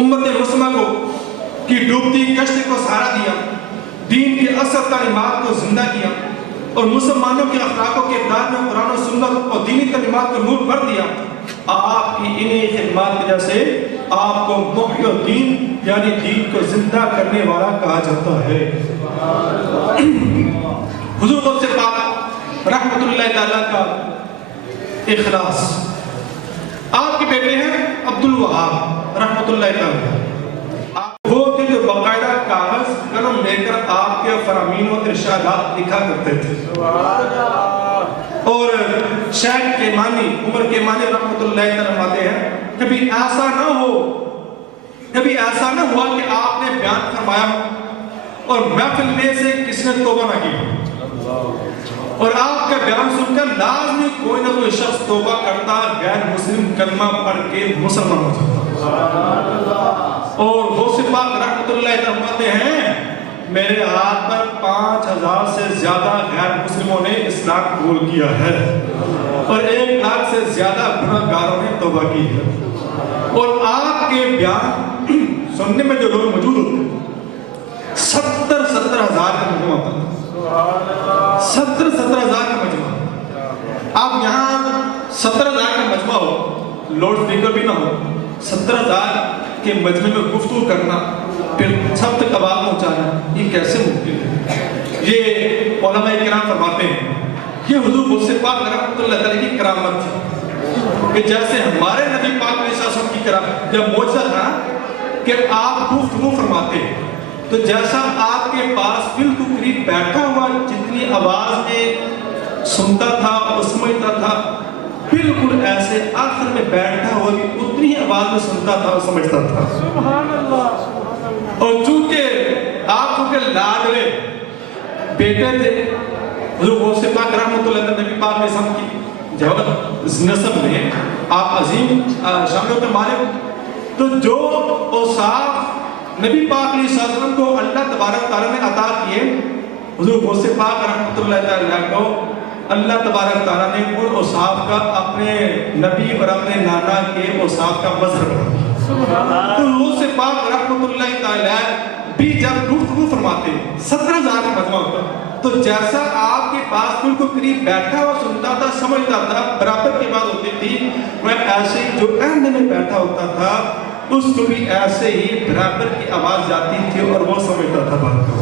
امت مسلمہ کو کی ڈوبتی کشتی کو سہارا دیا، دین کے اصل تعلیمات کو زندہ کیا، اور مسلمانوں کے اخلاق و کردار میں قرآن و سنت اور دینی تعلیمات کو نور بھر دیا۔ آپ کی انہی خدمات کی وجہ سے آپ کو محی الدین یعنی دین کو زندہ کرنے والا کہا جاتا ہے۔ حضور غوث پاک رحمۃ اللہ تعالیٰ کا اخلاص، آپ کے بیٹے ہیں عبد الوہاب رحمۃ اللہ تعالیٰ، وہ تھے جو باقاعدہ کاغذ قلم لے کر آپ کے فرامین و ارشادات لکھا کرتے تھے. اور شیخ کیمانی عمر کیمانی رحمۃ اللہ تعالیٰ فرماتے ہیں کبھی ایسا نہ ہوا کہ آپ نے بیان فرمایا اور محفل میں سے کس نے توبہ نہ کی، اور آپ کا بیان سن کر لازمی کوئی نہ کوئی شخص توبہ کرتا، غیر مسلم کلمہ پڑھ کے مسلمان ہو جاتا. اور غوث پاک رحمۃ اللہ فرماتے ہیں میرے ہاتھ پر 5000 سے زیادہ غیر مسلموں نے اسلام قبول کیا ہے اور 1 لاکھ سے زیادہ گناہ گاروں نے توبہ کی ہے. اور آپ کے بیان سننے میں جو لوگ موجود ہوتے ہیں 70,000 کا مجمع ہوتا ہے. 70,000 کا مجمع. آپ یہاں 70,000 کا مجمع ہو، لاؤڈ اسپیکر بھی نہ ہو، 70,000 کے مجمع میں گفتگو کرنا پھر سب تک آواز پہنچانا، یہ کیسے ممکن ہے؟ یہ علماء کرام فرماتے ہیں یہ حضور غوث پاک رحمۃ اللہ تعالیٰ کی کرامت تھی کہ جیسے ہمارے نبی پاک علیہ السلام کی کرامت جب معجزہ تھا کہ آپ گفتگو فرماتے تو جیسا آپ کے پاس بالکل قریب بیٹھا ہوا جتنی آواز میں سنتا تھا اور سمجھتا تھا بالکل ایسے آخر میں بیٹھا ہوا بھی اتنی آواز میں سنتا تھا اور سمجھتا تھا. سبحان اللہ. اور چونکہ آپ چونکہ لاڈلے بیٹے تھے حضور غوث پاک رحمۃ اللہ علیہ نبی پاک علیہ السلام کی جب نسب میں آپ عظیم شاملوں کے مالک، تو جو اوصاف نبی پاک علیہ السلام کو اللہ تبارک تعالیٰ نے عطا کیے حضور غوث پاک رحمۃ اللہ تعالیٰ کو اللہ تبارک تعالیٰ نے ان اوصاف کا اپنے نبی اور اپنے نانا کے اوصاف کا مظہر بنا. تو غوث پاک رحمۃ اللہ تعالیٰ بھی جب گفتگو فرماتے 70,000 کا مجمع ہوتا تو جیسا آپ کے پاس بالکل قریب بیٹھا ہوا سنتا تھا سمجھتا تھا برابر کی بات ہوتی تھی، میں ایسے ہی جو اہل میں بیٹھا ہوتا تھا اس کو بھی ایسے ہی برابر کی آواز جاتی تھی اور وہ سمجھتا تھا بات کو.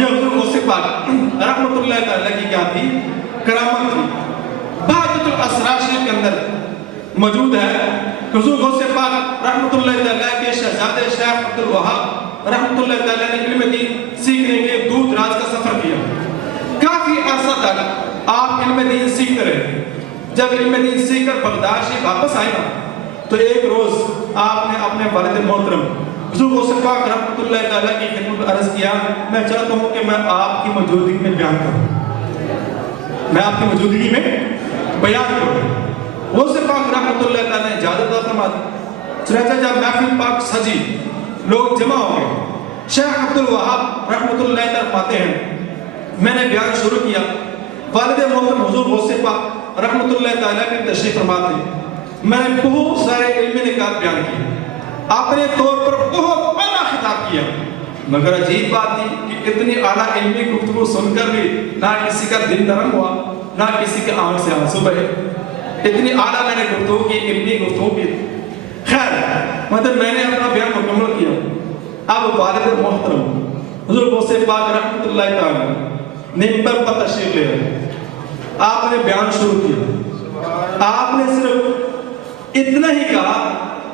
یہ حضور غوث پاک رحمۃ اللہ تعالیٰ کی کیا تھی؟ کرامت تھی. بہجت الاسرار شریف کے اندر موجود ہے حضور غوث پاک رحمۃ اللہ تعالیٰ کے شہزادے شیخ عبد الوہاب رحمۃ اللہ تعالیٰ نے علم دین سیکھنے کے دور دراز کا سفر کیا. کافی عرصہ تک آپ علم دین سیکھتے رہے. جب علم دین سیکھ کر بغداد سے واپس آئے نا تو ایک روز آپ نے اپنے والد محترم حضور غوث پاک رحمۃ اللہ تعالیٰ کی خدمت میں عرض کیا میں چاہتا ہوں کہ میں آپ کی موجودگی میں بیان کروں، میں آپ کی موجودگی میں بیان کروں. غوث پاک رحمۃ اللہ تعالیٰ نے اجازت فرما دی. چنانچہ جب محفل پاک سجی لوگ جمع ہو گئے، شیخ عبد الوہاب رحمۃ اللہ تعالیٰ فرماتے ہیں میں نے بیان شروع کیا. والد محترم حضور غوث پاک رحمۃ اللہ تعالیٰ کی تشریف فرماتے ہیں. میں نے بہت سارے علمی نکات بیان کیے، اپنے طور پر بہت اعلیٰ خطاب کیا، مگر عجیب بات تھی کہ اتنی اعلیٰ علمی گفتگو سن کر بھی نہ کسی کا دل نرم ہوا نہ کسی کے آنکھ سے آنسو بہے. اتنی اعلیٰ میں نے گفتگو کی، علمی گفتگو کی. خیر مطلب میں نے اپنا بیان مکمل کیا. اب والد محترم حضور غوث پاک رحمۃ اللہ تعالیٰ منبر پر تشریف لے آئے. آپ نے بیان شروع کیا. آپ نے صرف اتنا ہی کہا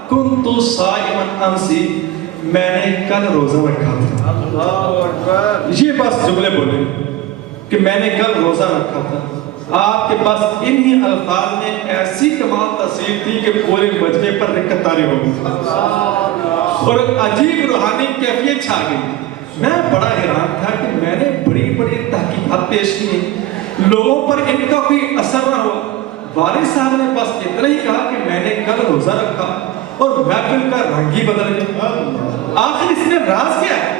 کنت صائما امسی، میں نے کل روزہ رکھا تھا. یہ بس جملے بولے کہ میں نے کل روزہ رکھا تھا. آپ کے پاس انہی الفاظ میں ایسی کمال تاثیر تھی کہ پورے مجمع پر رکعت طاری ہو گئی اور عجیب روحانی کیفیت چھا گئی. میں بڑا حیران تھا کہ میں نے بڑی بڑی تحقیقات پیش کی لوگوں پر ان کا کوئی اثر نہ ہوا. والد صاحب نے بس اتنا ہی کہا کہ میں نے کل روزہ رکھا اور محفل کا رنگ ہی بدل گیا. آخر اس نے راز کیا ہے؟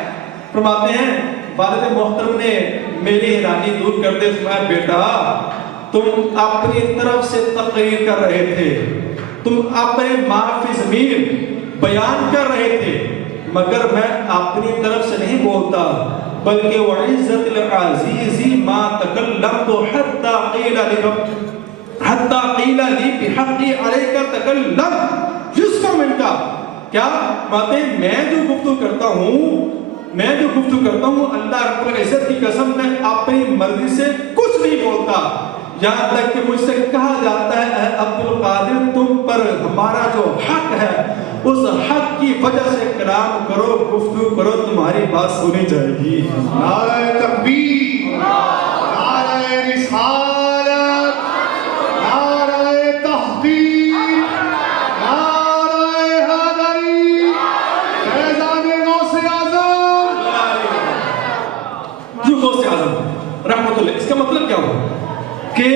فرماتے ہیں والد محترم نے میری حیرانی دور کرتے فرمایا بیٹا تم اپنی طرف سے تقریر کر رہے تھے، تم اپنے معافی ضمیر بیان کر رہے تھے، مگر میں اپنی طرف سے نہیں بولتا بلکہ وعزت العزیزی ما تکلمت حتی قیل لی بحقی علیکہ تکلم یسکم انکا. کیا باتیں میں جو گفتگو کرتا ہوں اللہ رب العزت کی قسم میں اپنی مرضی سے کچھ نہیں بولتا، یہاں تک کہ مجھ سے کہا جاتا ہے اے عبد القادر تم پر ہمارا جو حق ہے اس حق کی وجہ سے کلام کرو، گفتگو کرو، تمہاری بات سنی جائے گی۔ نعرہ تکبیر، نعرہ رسالت، نعرہ تحقیق، نعرہ حیدری، فیضان غوث اعظم۔ جو غوث اعظم رحمت اللہ، اس کا مطلب کیا ہوا کہ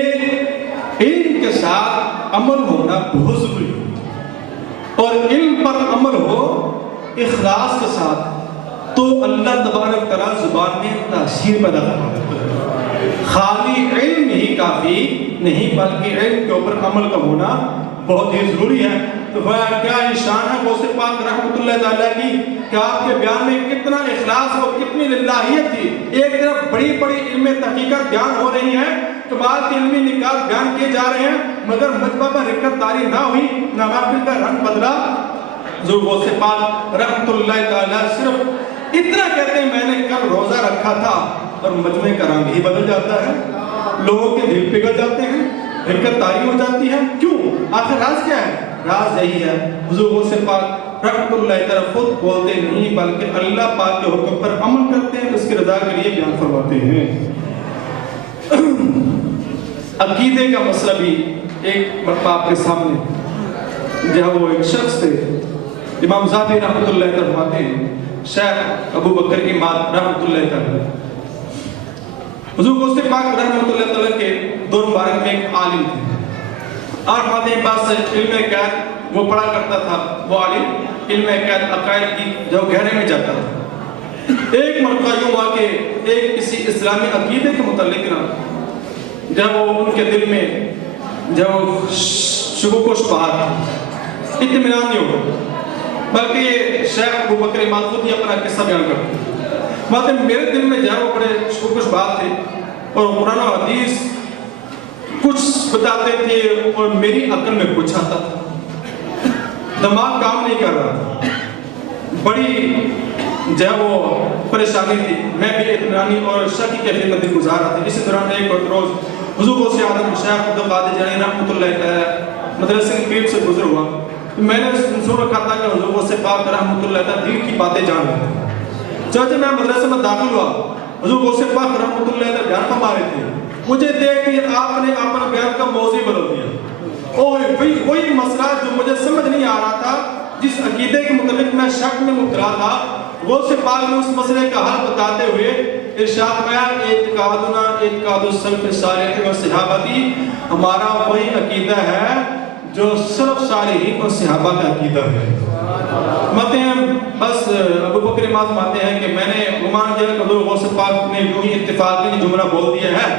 علم کے ساتھ عمل ہونا بہت ضروری ہے، اور علم پر عمل ہو اخلاص کے ساتھ تو اللہ تبارک تعالیٰ زبان میں تاثیر پیدا کرتا ہے۔ خالی علم ہی کافی نہیں، بلکہ علم کے اوپر عمل کا ہونا بہت ہی ضروری ہے۔ تو کیا یہ شان ہے غوث پاک رحمۃ اللہ تعالیٰ کی کہ آپ کے بیان میں کتنا اخلاص اور کتنی للہیت تھی۔ ایک طرف بڑی بڑی علم تحقیقات بیان ہو رہی ہیں، کمال کے علمی نکات بیان کیے جا رہے ہیں، مگر مجمع پر رکت داری نہ ہوئی، نہ محفل کا رنگ بدلا۔ جو غوث پاک رحمۃ اللہ تعالیٰ صرف اتنا کہتے ہیں میں نے کل روزہ رکھا تھا، اور مجمع کا رنگ ہی بدل جاتا ہے، لوگوں کے دل پگھل جاتے ہیں، رکت داری ہو جاتی ہے۔ کیوں؟ آخر راز کیا ہے؟ راز یہی ہے، حضور غوث پاک رحمۃ اللہ تعالیٰ خود بولتے نہیں بلکہ اللہ پاک کے حکم پر عمل کرتے ہیں، اس کی رضا کے لیے بیان فرماتے ہیں۔ عقیدے کا مسئلہ بھی ایک مرتبہ آپ کے سامنے، جہاں وہ ایک شخص تھے، امام ذاتی رحمۃ اللہ تعالیٰ فرماتے ہیں، شیخ ابو بکر امام رحمۃ اللہ تعالیٰ، حضور غوث پاک رحمۃ اللہ تعالیٰ کے دور مبارک میں ایک عالم تھے، اور فرماتے ہیں بعض سے علم قید وہ پڑھا کرتا تھا، وہ عالم علم قید عقائد کی جو گہرے میں جاتا تھا۔ ایک مرتبہ یوں ہوا کہ ایک کسی اسلامی عقیدے کے متعلق نا جب وہ ان کے دل میں جب شکوک و شبہات اطمینان نہیں ہوگا، بلکہ یہ شیخ ابو بکر امام خود ہی اپنا قصہ بیان کرتے ہیں، مطلب میرے دل میں جہاں وہ بڑے شکوک و شبہات تھے، اور قرآن و حدیث کچھ بتاتے تھے اور میری عقل میں کچھ آتا تھا، دماغ کام نہیں کر رہا تھا، بڑی جب وہ پریشانی تھی، میں بھی اطمینانی اور شک کی کیفیت میں دن گزار رہا تھا۔ اسی دوران ایک روز حضور غوث اعظم شیخ عبد القادر جیلانی رحمۃ اللہ تعالیٰ مدرسے کے قریب سے گزر ہوا، میں نے سن رکھا تھا کہ حضور غوث پاک رحمۃ اللہ تعالیٰ دل کی باتیں جان رہے تھے۔ جب میں مدرسے میں داخل ہوا، حضور غوث پاک رحمۃ اللہ تعالیٰ بیان فرما رہے تھے، مجھے دیکھ کے آپ نے اپنا بیان کا موضوع بدل دیا، اور وہی مسئلہ جو مجھے سمجھ نہیں آ رہا تھا، جس عقیدے کے متعلق میں شک میں مبتلا تھا، غوث پاک نے اس مسئلے کا حل بتاتے ہوئے ارشاد فرمایا، اعتقادنا اعتقاد السلف الصالح والصحابہ، ہمارا وہی عقیدہ ہے جو سلف صالحین اور صحابہ کا عقیدہ ہے۔ ماتے ہیں بس ابو بکر امام ماتے ہیں کہ میں نے گمان کیا کہ حضور غوث پاک نے یوں ہی اتفاقی جملہ بول دیا ہے،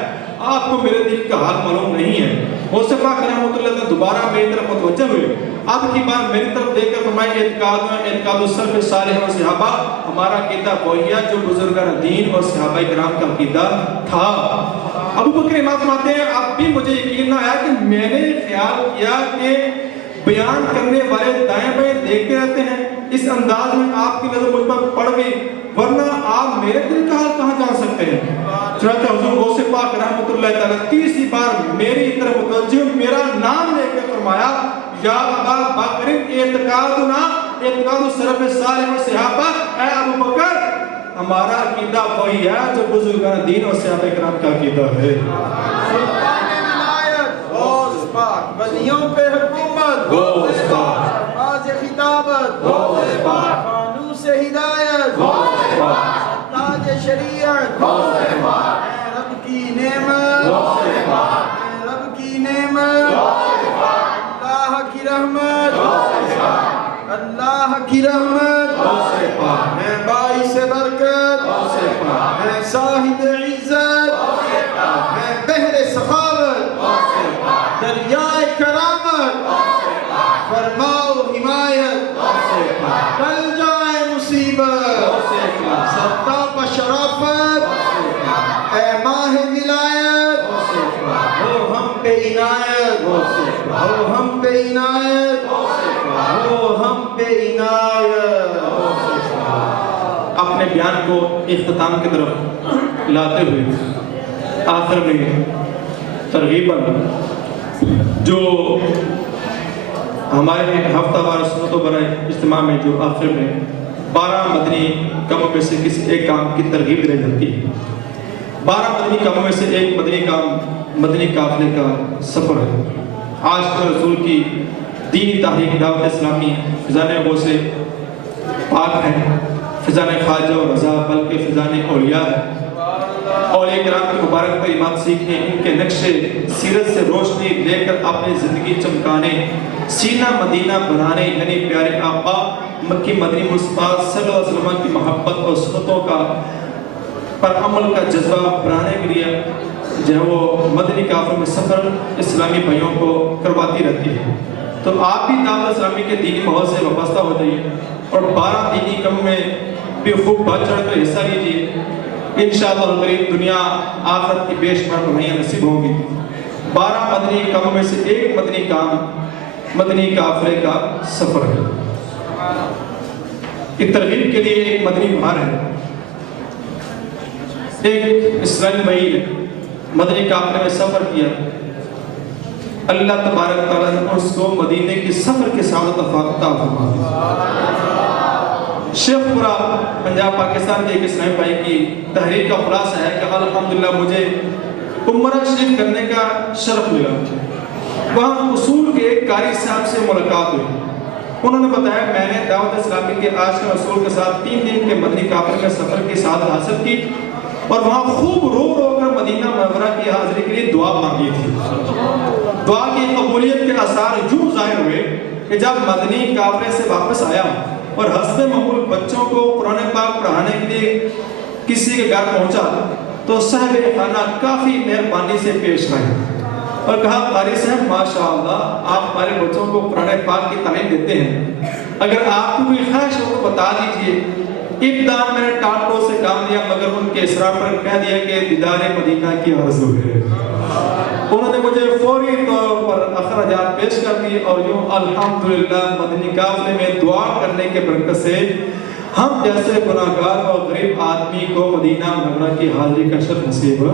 آپ کو میرے دل کا حال معلوم نہیں ہے۔ غوث پاک رحمۃ اللہ تعالیٰ دوبارہ میری طرف متوجہ ہوئے، آپ کی بات میری طرف دیکھ کر فرمائے، اعتقاد السلف الصالح و صحابہ، ہمارا عقیدہ وہی ہے جو بزرگان دین اور صحابہ کرام کا عقیدہ تھا۔ ابو بکر امام فرماتے ہیں اب بھی مجھے یقین نہ آیا کہ میں نے خیال کیا کہ بیان کرنے والے دائیں بائیں دیکھتے رہتے ہیں، اس انداز میں آپ کی نظر مجھ پر پڑ گئی، ورنہ آپ میرے دل کا حال کہاں جان سکتے ہیں؟ چنانچہ حضور غوث پاک رحمۃ اللہ تعالیٰ تیسری بار میری طرف متوجہ میرا نام لے کے فرمایا، یا ابا بکر اعتقادنا اعتقاد السلف الصالح والصحابہ، اے ابو بکر ہمارا عقیدہ وہی ہے جو بزرگان دین اور صحابہ کرام کا عقیدہ ہے۔ سلطان ولایت غوث پاک، ولیوں پہ حکومت غوث پاک، باز خطابت غوث پاک، فانوس ہدایت غوث پاک، تاج شریعت غوث پاک، اے رب کی نعمت غوث پاک، اے رب کی نعمت غوث پاک، اللہ کی رحمت غوث پاک، اللہ کی رحمت غوث پاک، اے باعث برکت غوث پاک، اے صاحب عزت غوث پاک، اے بحر سخاوت غوث پاک، دریائے کرامت غوث پاک، فرماؤ حمایت غوث پاک، ٹل جائے مصیبت غوث پاک، سرتاپ شرافت غوث پاک، اے ماہ ولایت غوث پاک، ہو ہم پہ عنایت غوث پاک، ہو ہم پہ عنایت غوث پاک، ہو ہم پہ عنایت غوث پاک۔ اپنے بیان کو اختتام کی طرف لاتے ہوئے آخر میں ترغیباً جو ہمارے ہفتہ وار سنت و برائے اجتماع میں جو آخر میں 12 مدنی کاموں میں سے کسی ایک کام کی ترغیب دی جاتی ہے. 12 مدنی کاموں میں سے ایک مدنی کام مدنی قافلے کا سفر ہے. آج کے رسول کی دینی تحریک دعوت اسلامی فضان غوث پاک ہے، فضان خواجہ و رضا، بلکہ فضان اولیاء ہے. اولیاء کرام کی مبارک تعلیمات سیکھیں، ان کے نقش سیرت سے روشنی لے کر اپنی زندگی چمکانے، سینہ مدینہ بنانے، یعنی پیارے آقا مکی مدنی مصطفیٰ صلی اللہ علیہ وسلم کی محبت اور سنتوں کا پر عمل کا جذبہ بنانے کے لیے جو ہے وہ مدنی قافلے میں سفر اسلامی بھائیوں کو کرواتی رہتی ہے. تو آپ بھی دعوت اسلامی کے دینی ماحول سے وابستہ ہو جائیے اور 12 دینی کم میں بھی خوب بڑھ چڑھ کر حصہ لیجیے. انشاءاللہ الکریم دنیا آخرت کی بے شمار بھلائیاں نصیب ہوں گی. 12 مدنی کاموں میں سے ایک مدنی کام مدنی قافلے کا سفر ہے. اس ترغیب کے لیے ایک مدنی بہار ہے. ایک اسرائیل بھائی نے مدنی قافلے میں سفر کیا. اللہ تبارک تعالیٰ نے اس کو مدینے کی سفر کے سعادت عطا فرمائی. شیخ پورا پنجاب پاکستان کے ایک اسلامی بھائی کی تحریر کا خلاصہ ہے کہ الحمدللہ مجھے عمرہ شریف کرنے کا شرف ملا. وہاں اصول کے ایک قاری صاحب سے ملاقات ہوئی. انہوں نے بتایا میں نے دعوت اسلامی کے آج کے رسول کے ساتھ 3 دن کے مدنی قافلے میں سفر کی سعادت حاصل کی اور وہاں خوب رو رو کر مدینہ منورہ کی حاضری کے لیے دعا مانگی تھی. دعا کی قبولیت کے آثار یوں ظاہر ہوئے کہ جب مدنی قافلے سے واپس آیا اور حسب معمول بچوں کو قرآن پاک پڑھانے کے لیے کسی کے گھر پہنچا تو صاحب خانہ کافی مہربانی سے پیش آئے اور کہا قاری صاحب ماشاءاللہ آپ ہمارے بچوں کو قرآن پاک کی تعلیم دیتے ہیں، اگر آپ کو کوئی خواہش ہو تو بتا دیجئے. ابتدا میں نے ٹاٹوں سے کام لیا مگر ان کے اصرار پر کہہ دیا کہ دیدار مدینہ کی آرزو ہے. انہوں نے مجھے فوری طور پر اخراجات پیش کر دی اور یوں الحمدللہ مدنی قافلے میں دعا کرنے کے برکت سے ہم جیسے گناہگار اور غریب آدمی کو مدینہ منورہ کی حاضری کا شرف نصیب ہو.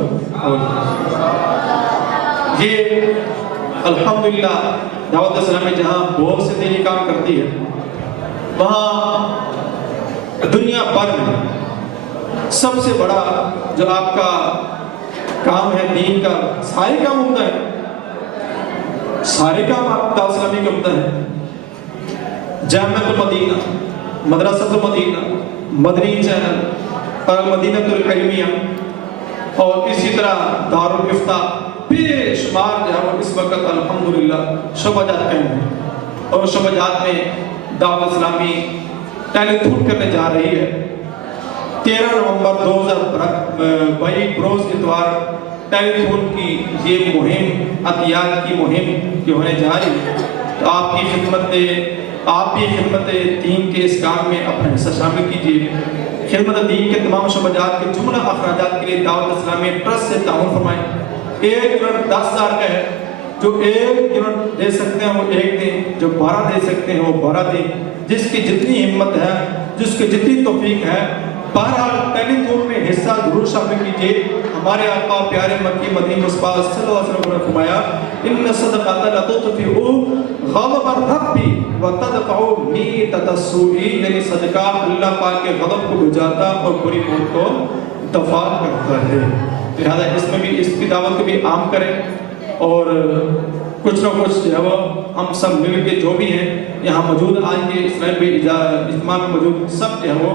یہ الحمدللہ دعوت اسلامی جہاں بہت سے دینی کام کرتی ہے وہاں دنیا بھر میں سب سے بڑا جو آپ کا کام ہے دین کا، سارے کام عمدہ ہے، سارے کام آپ دعوت اسلامی کے عمدہ ہیں. جامعۃ المدینہ، مدرسۃ المدینہ، مدنی چینل اور مدینہ العلمیہ اور اسی طرح دارالافتاء بے شمار جو ہے وہ اس وقت الحمدللہ شعبہ جات قائم ہیں اور شعبہ جات میں دعوت اسلامی ٹیلی تھون کرنے جا رہی ہے. 13 نومبر 2022 بروز اتوار ٹیلی تھون کی یہ مہم عطیات کی مہم جو ہونے جا رہی ہے. تو آپ کی خدمت دین کے اس کام میں اپنا حصہ شامل کیجیے. خدمت دین کے تمام شعبہ جات کے جملہ اخراجات کے لیے دعوت اسلامی ٹرسٹ سے تعاون فرمائیں. 1 یونٹ 10,000 کا ہے، جو 1 یونٹ دے سکتے ہیں وہ 1 دیں، جو 12 دے سکتے ہیں وہ 12 دیں. جس کی جتنی ہمت ہے، جس کی جتنی توفیق ہے، بہرحال ٹیلی تھون میں حصہ ضرور شامل کیجیے. ہمارے آقا پیارے مکی مدنی مصطفیٰ صلی اللہ علیہ وسلم نے فرمایا ان الصدقات لتطفئ غضب الرب وتدفع میتۃ السوء، یعنی صدقہ اللہ پاک کے غضب کو بجھاتا اور بری موت کو دفع کرتا ہے. لہذا اس میں بھی اس کی دعوت کو بھی عام کریں اور کچھ نہ کچھ جو ہے وہ ہم سب مل کے جو بھی ہیں یہاں موجود آج کے اسلامی اجتماع میں موجود سب جو ہے وہ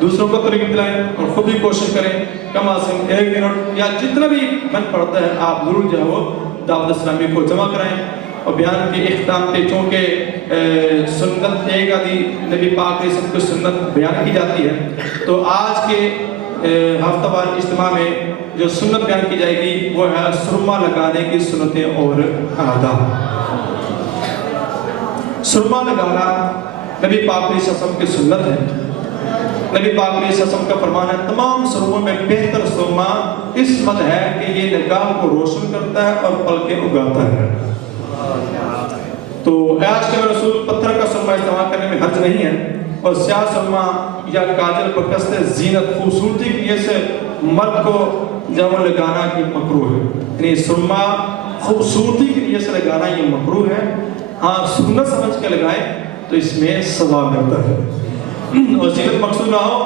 دوسروں کو ترغیب دلائیں اور خود بھی کوشش کریں کم از کم 1 منٹ یا جتنا بھی من پڑتا ہے آپ ضرور جو ہے وہ دعوت اسلامی کو جمع کرائیں. اور بیان کے اختتام پہ چونکہ سنت ایک آدھی نبی پاک کی سب کچھ سنت بیان کی جاتی ہے تو آج کے ہفتہ وار اجتماع میں جو سنت بیان کی جائے گی وہ ہے سرما لگانے کی سنتیں اور آداب. سرما لگانا نبی پاک علیہ السلام کی سنت ہے. نبی پاک علیہ السلام کا فرمان ہے تمام سرموں میں بہتر سرما عصمت ہے کہ یہ نگاہ کو روشن کرتا ہے اور پلکیں اگاتا ہے. تو آج کے رسول پتھر کا سرما استعمال کرنے میں حرج نہیں ہے اور سیاہ سرما یا کاجل بکست زینت خوبصورتی کی وجہ سے مرد کو جب لگانا یہ مکروہ ہے. یعنی سرما خوبصورتی کی وجہ سے لگانا یہ مکروہ ہے. ہاں سنت سمجھ کے لگائیں تو اس میں ثواب ملتا ہے، اور زینت مقصود نہ ہو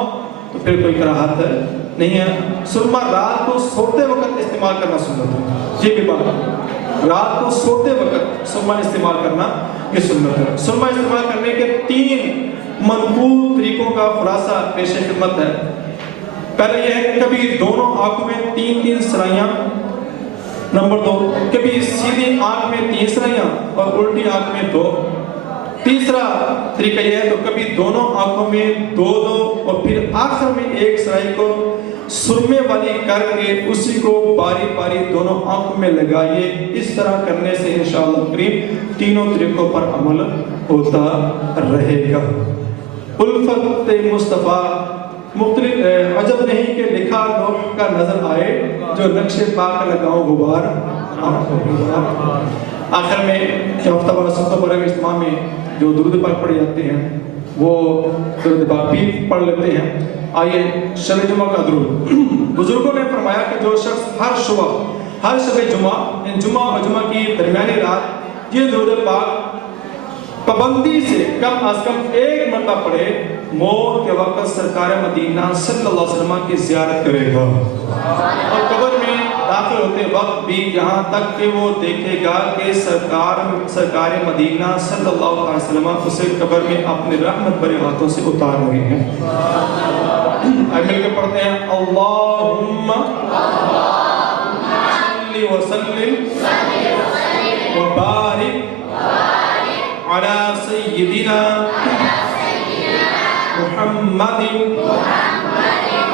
تو پھر کوئی کراہت نہیں ہے۔ سرما رات کو سوتے وقت استعمال کرنا سنت ہے، یہ بھی بات، رات کو سوتے وقت سرما استعمال کرنا یہ سنت ہے۔ سرما استعمال کرنے کے 3 منقول طریقوں کا خلاصہ پیش خدمت ہے۔ پہلے یہ ہے کہ کبھی دونوں آنکھوں میں 3 سرائیاں، نمبر 2 کبھی سیدھی آنکھ میں 3 سرائیاں اور الٹی آنکھ میں 2۔ تیسرا طریقہ یہ ہے تو کبھی دونوں آنکھوں میں 2 اور پھر آخر میں 1 سرائی کو سرمے والی کر کے اسی کو باری باری دونوں آنکھوں میں لگائیے۔ اس طرح کرنے سے انشاءاللہ کریم تینوں طریقوں پر عمل ہوتا رہے گا۔ الفت مصطفیٰ مختلف عجب نہیں کہ لکھا لوح کا نظر آئے، جو نقش پاک لگاؤں غبار آنکھوں میں۔ آخر میں ہفتہ وار سب برے اجتماع میں جو درود پاک پڑھے جاتے ہیں وہ درود پاک بھی پڑھ لیتے ہیں۔ آئیے شب جمعہ کا درود۔ بزرگوں نے فرمایا کہ جو شخص ہر شب جمعہ اور جمعہ کی درمیانی رات یہ درود پاک پابندی سے کم از کم 1 مرتبہ پڑھے، موت کے وقت سرکار مدینہ صلی اللہ علیہ وسلم کی زیارت کرے گا، اور قبر میں داخل ہوتے وقت بھی یہاں تک کہ وہ دیکھے گا کہ سرکار مدینہ صلی اللہ علیہ وسلم اسے قبر میں اپنے رحمت بھرے ہاتھوں سے اتار رہے ہیں۔ آئے مل کے پڑھتے ہیں، اللہم صلی وسلم وبارک علی سیدنا محمد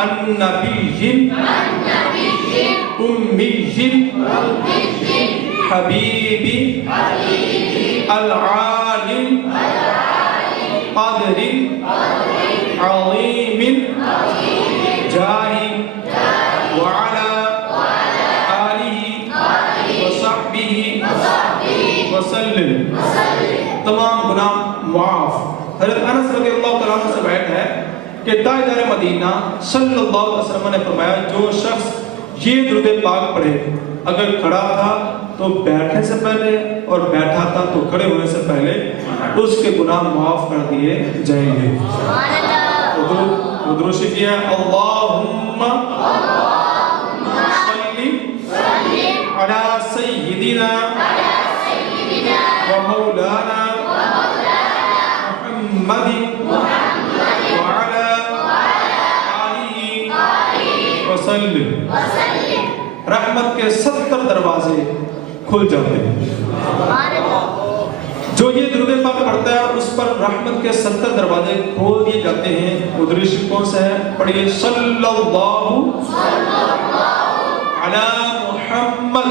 النبی امی حبیب العالم قدر عظیم جاہ وعلا آلہ وصحبہ وسلم۔ تمام گناہ معاف۔ حضرت انس رضی اللہ تعالیٰ عنہ سے بیعت ہے کہ تاجدار مدینہ صلی اللہ علیہ وسلم نے فرمایا جو شخص یہ درود پاک پڑھے، اگر کھڑا تھا تو بیٹھنے سے پہلے اور بیٹھا تھا تو کھڑے ہونے سے پہلے اس کے گناہ معاف کر دیے جائیں گے۔ درود شریف ہے، اللہم صلی علی سیدنا و مولانا محمد وعلا آلہ وسلم۔ رحمت کے 70 دروازے کھل جاتے ہیں۔ جو یہ درود پاک پڑھتا ہے اس پر رحمت کے 70 دروازے کھول دیے جاتے ہیں۔ وہ درود شریف کون سا ہے؟ پڑھیے، صلی اللہ علی محمد۔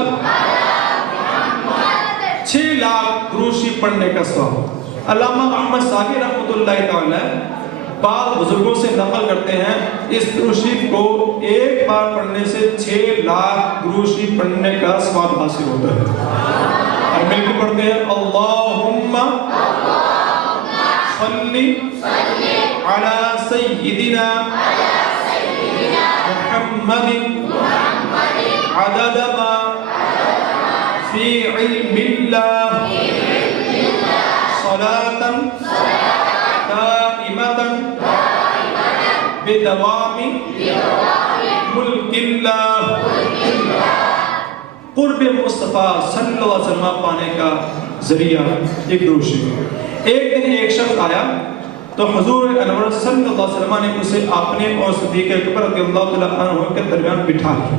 6 لاکھ درود شریف پڑھنے کا ثواب۔ علامہ احمد ساقی رحمۃ اللہ تعالی بعض بزرگوں سے نقل کرتے ہیں اس درود شریف کو ایک بار پڑھنے سے 6 لاکھ درود شریف پڑھنے کا ثواب حاصل ہوتا ہے۔ اور مل کے پڑھتے ہیں، اللہم صلی علی سیدنا محمد عدد ما فی علم اللہ صلاة دائمة بدوام ملک اللہ۔ قرب مصطفیٰ صلی اللہ علیہ وسلم پانے کا ذریعہ ایک درود شریف۔ ایک دن ایک شخص آیا تو حضور انور صلی اللہ علیہ وسلم نے اسے اپنے اور صدیق اکبر رضی اللہ تعالیٰ عنہ کے درمیان بٹھا لیا۔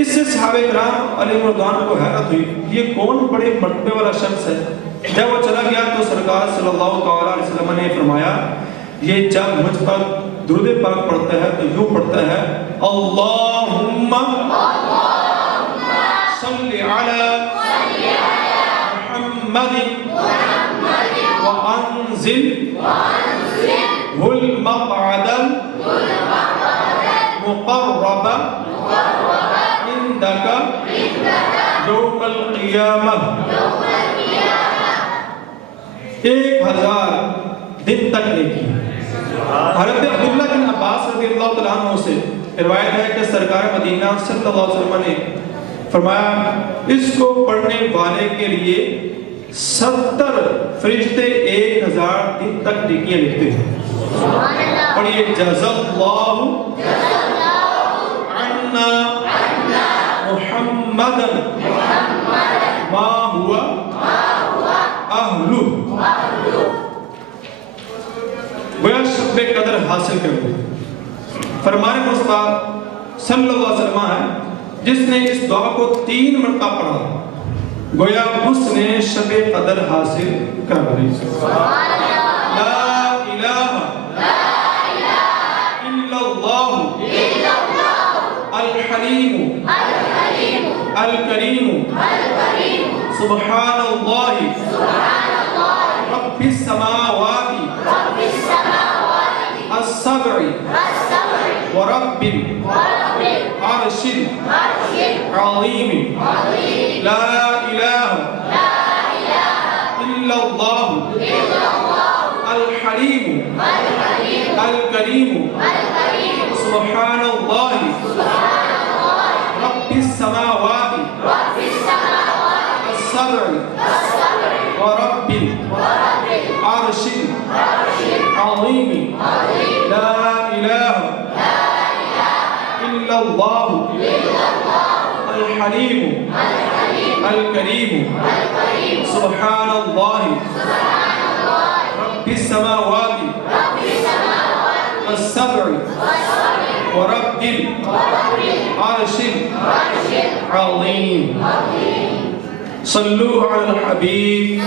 اس سے صحابہ کرام علیہ رضوان کو حیرت ہوئی، یہ کون بڑے مرتبے والا شخص ہے؟ جب وہ چلا گیا تو سرکار صلی اللہ علیہ وسلم نے فرمایا، یہ جب مجھ پر درود پاک پڑھتا ہے تو یوں پڑھتا ہے، اللہم صلی علی محمد وانزل المقعد المقرب عندك یوم القیامہ۔ 1000 دن تک نیکی۔ حضرت عبداللہ بن عباس رضی اللہ تعالیٰ عنہ سے روایت ہے کہ سرکار مدینہ صلی اللہ علیہ وسلم نے فرمایا، اس کو پڑھنے والے کے لیے 70 فرشتے 1000 دن تک نیکیاں لکھتے ہیں. پڑھیے جزا اللہ عنا محمدن ما ہوا اہلہ. گویا شب قدر حاصل کر لی. فرمان مصطفیٰ صلی اللہ علیہ وسلم ہے جس نے اس دعا کو 3 مرتبہ پڑھا گویا اس نے شب قدر حاصل کر لی. لا الہ الا اللہ الحلیم الکریم سبحان اللہ رب السماوات السبع ورب العرش العظیم. لا الہ الا اللہ الحلیم الکریم سبحان اللہ رب السماوات السبع ورب العرش العظیم. لا الہ الا اللہ الحلیم الکریم سبحان اللہ رب السماوات السبع ورب العرش العظیم. صلوا علی الحبیب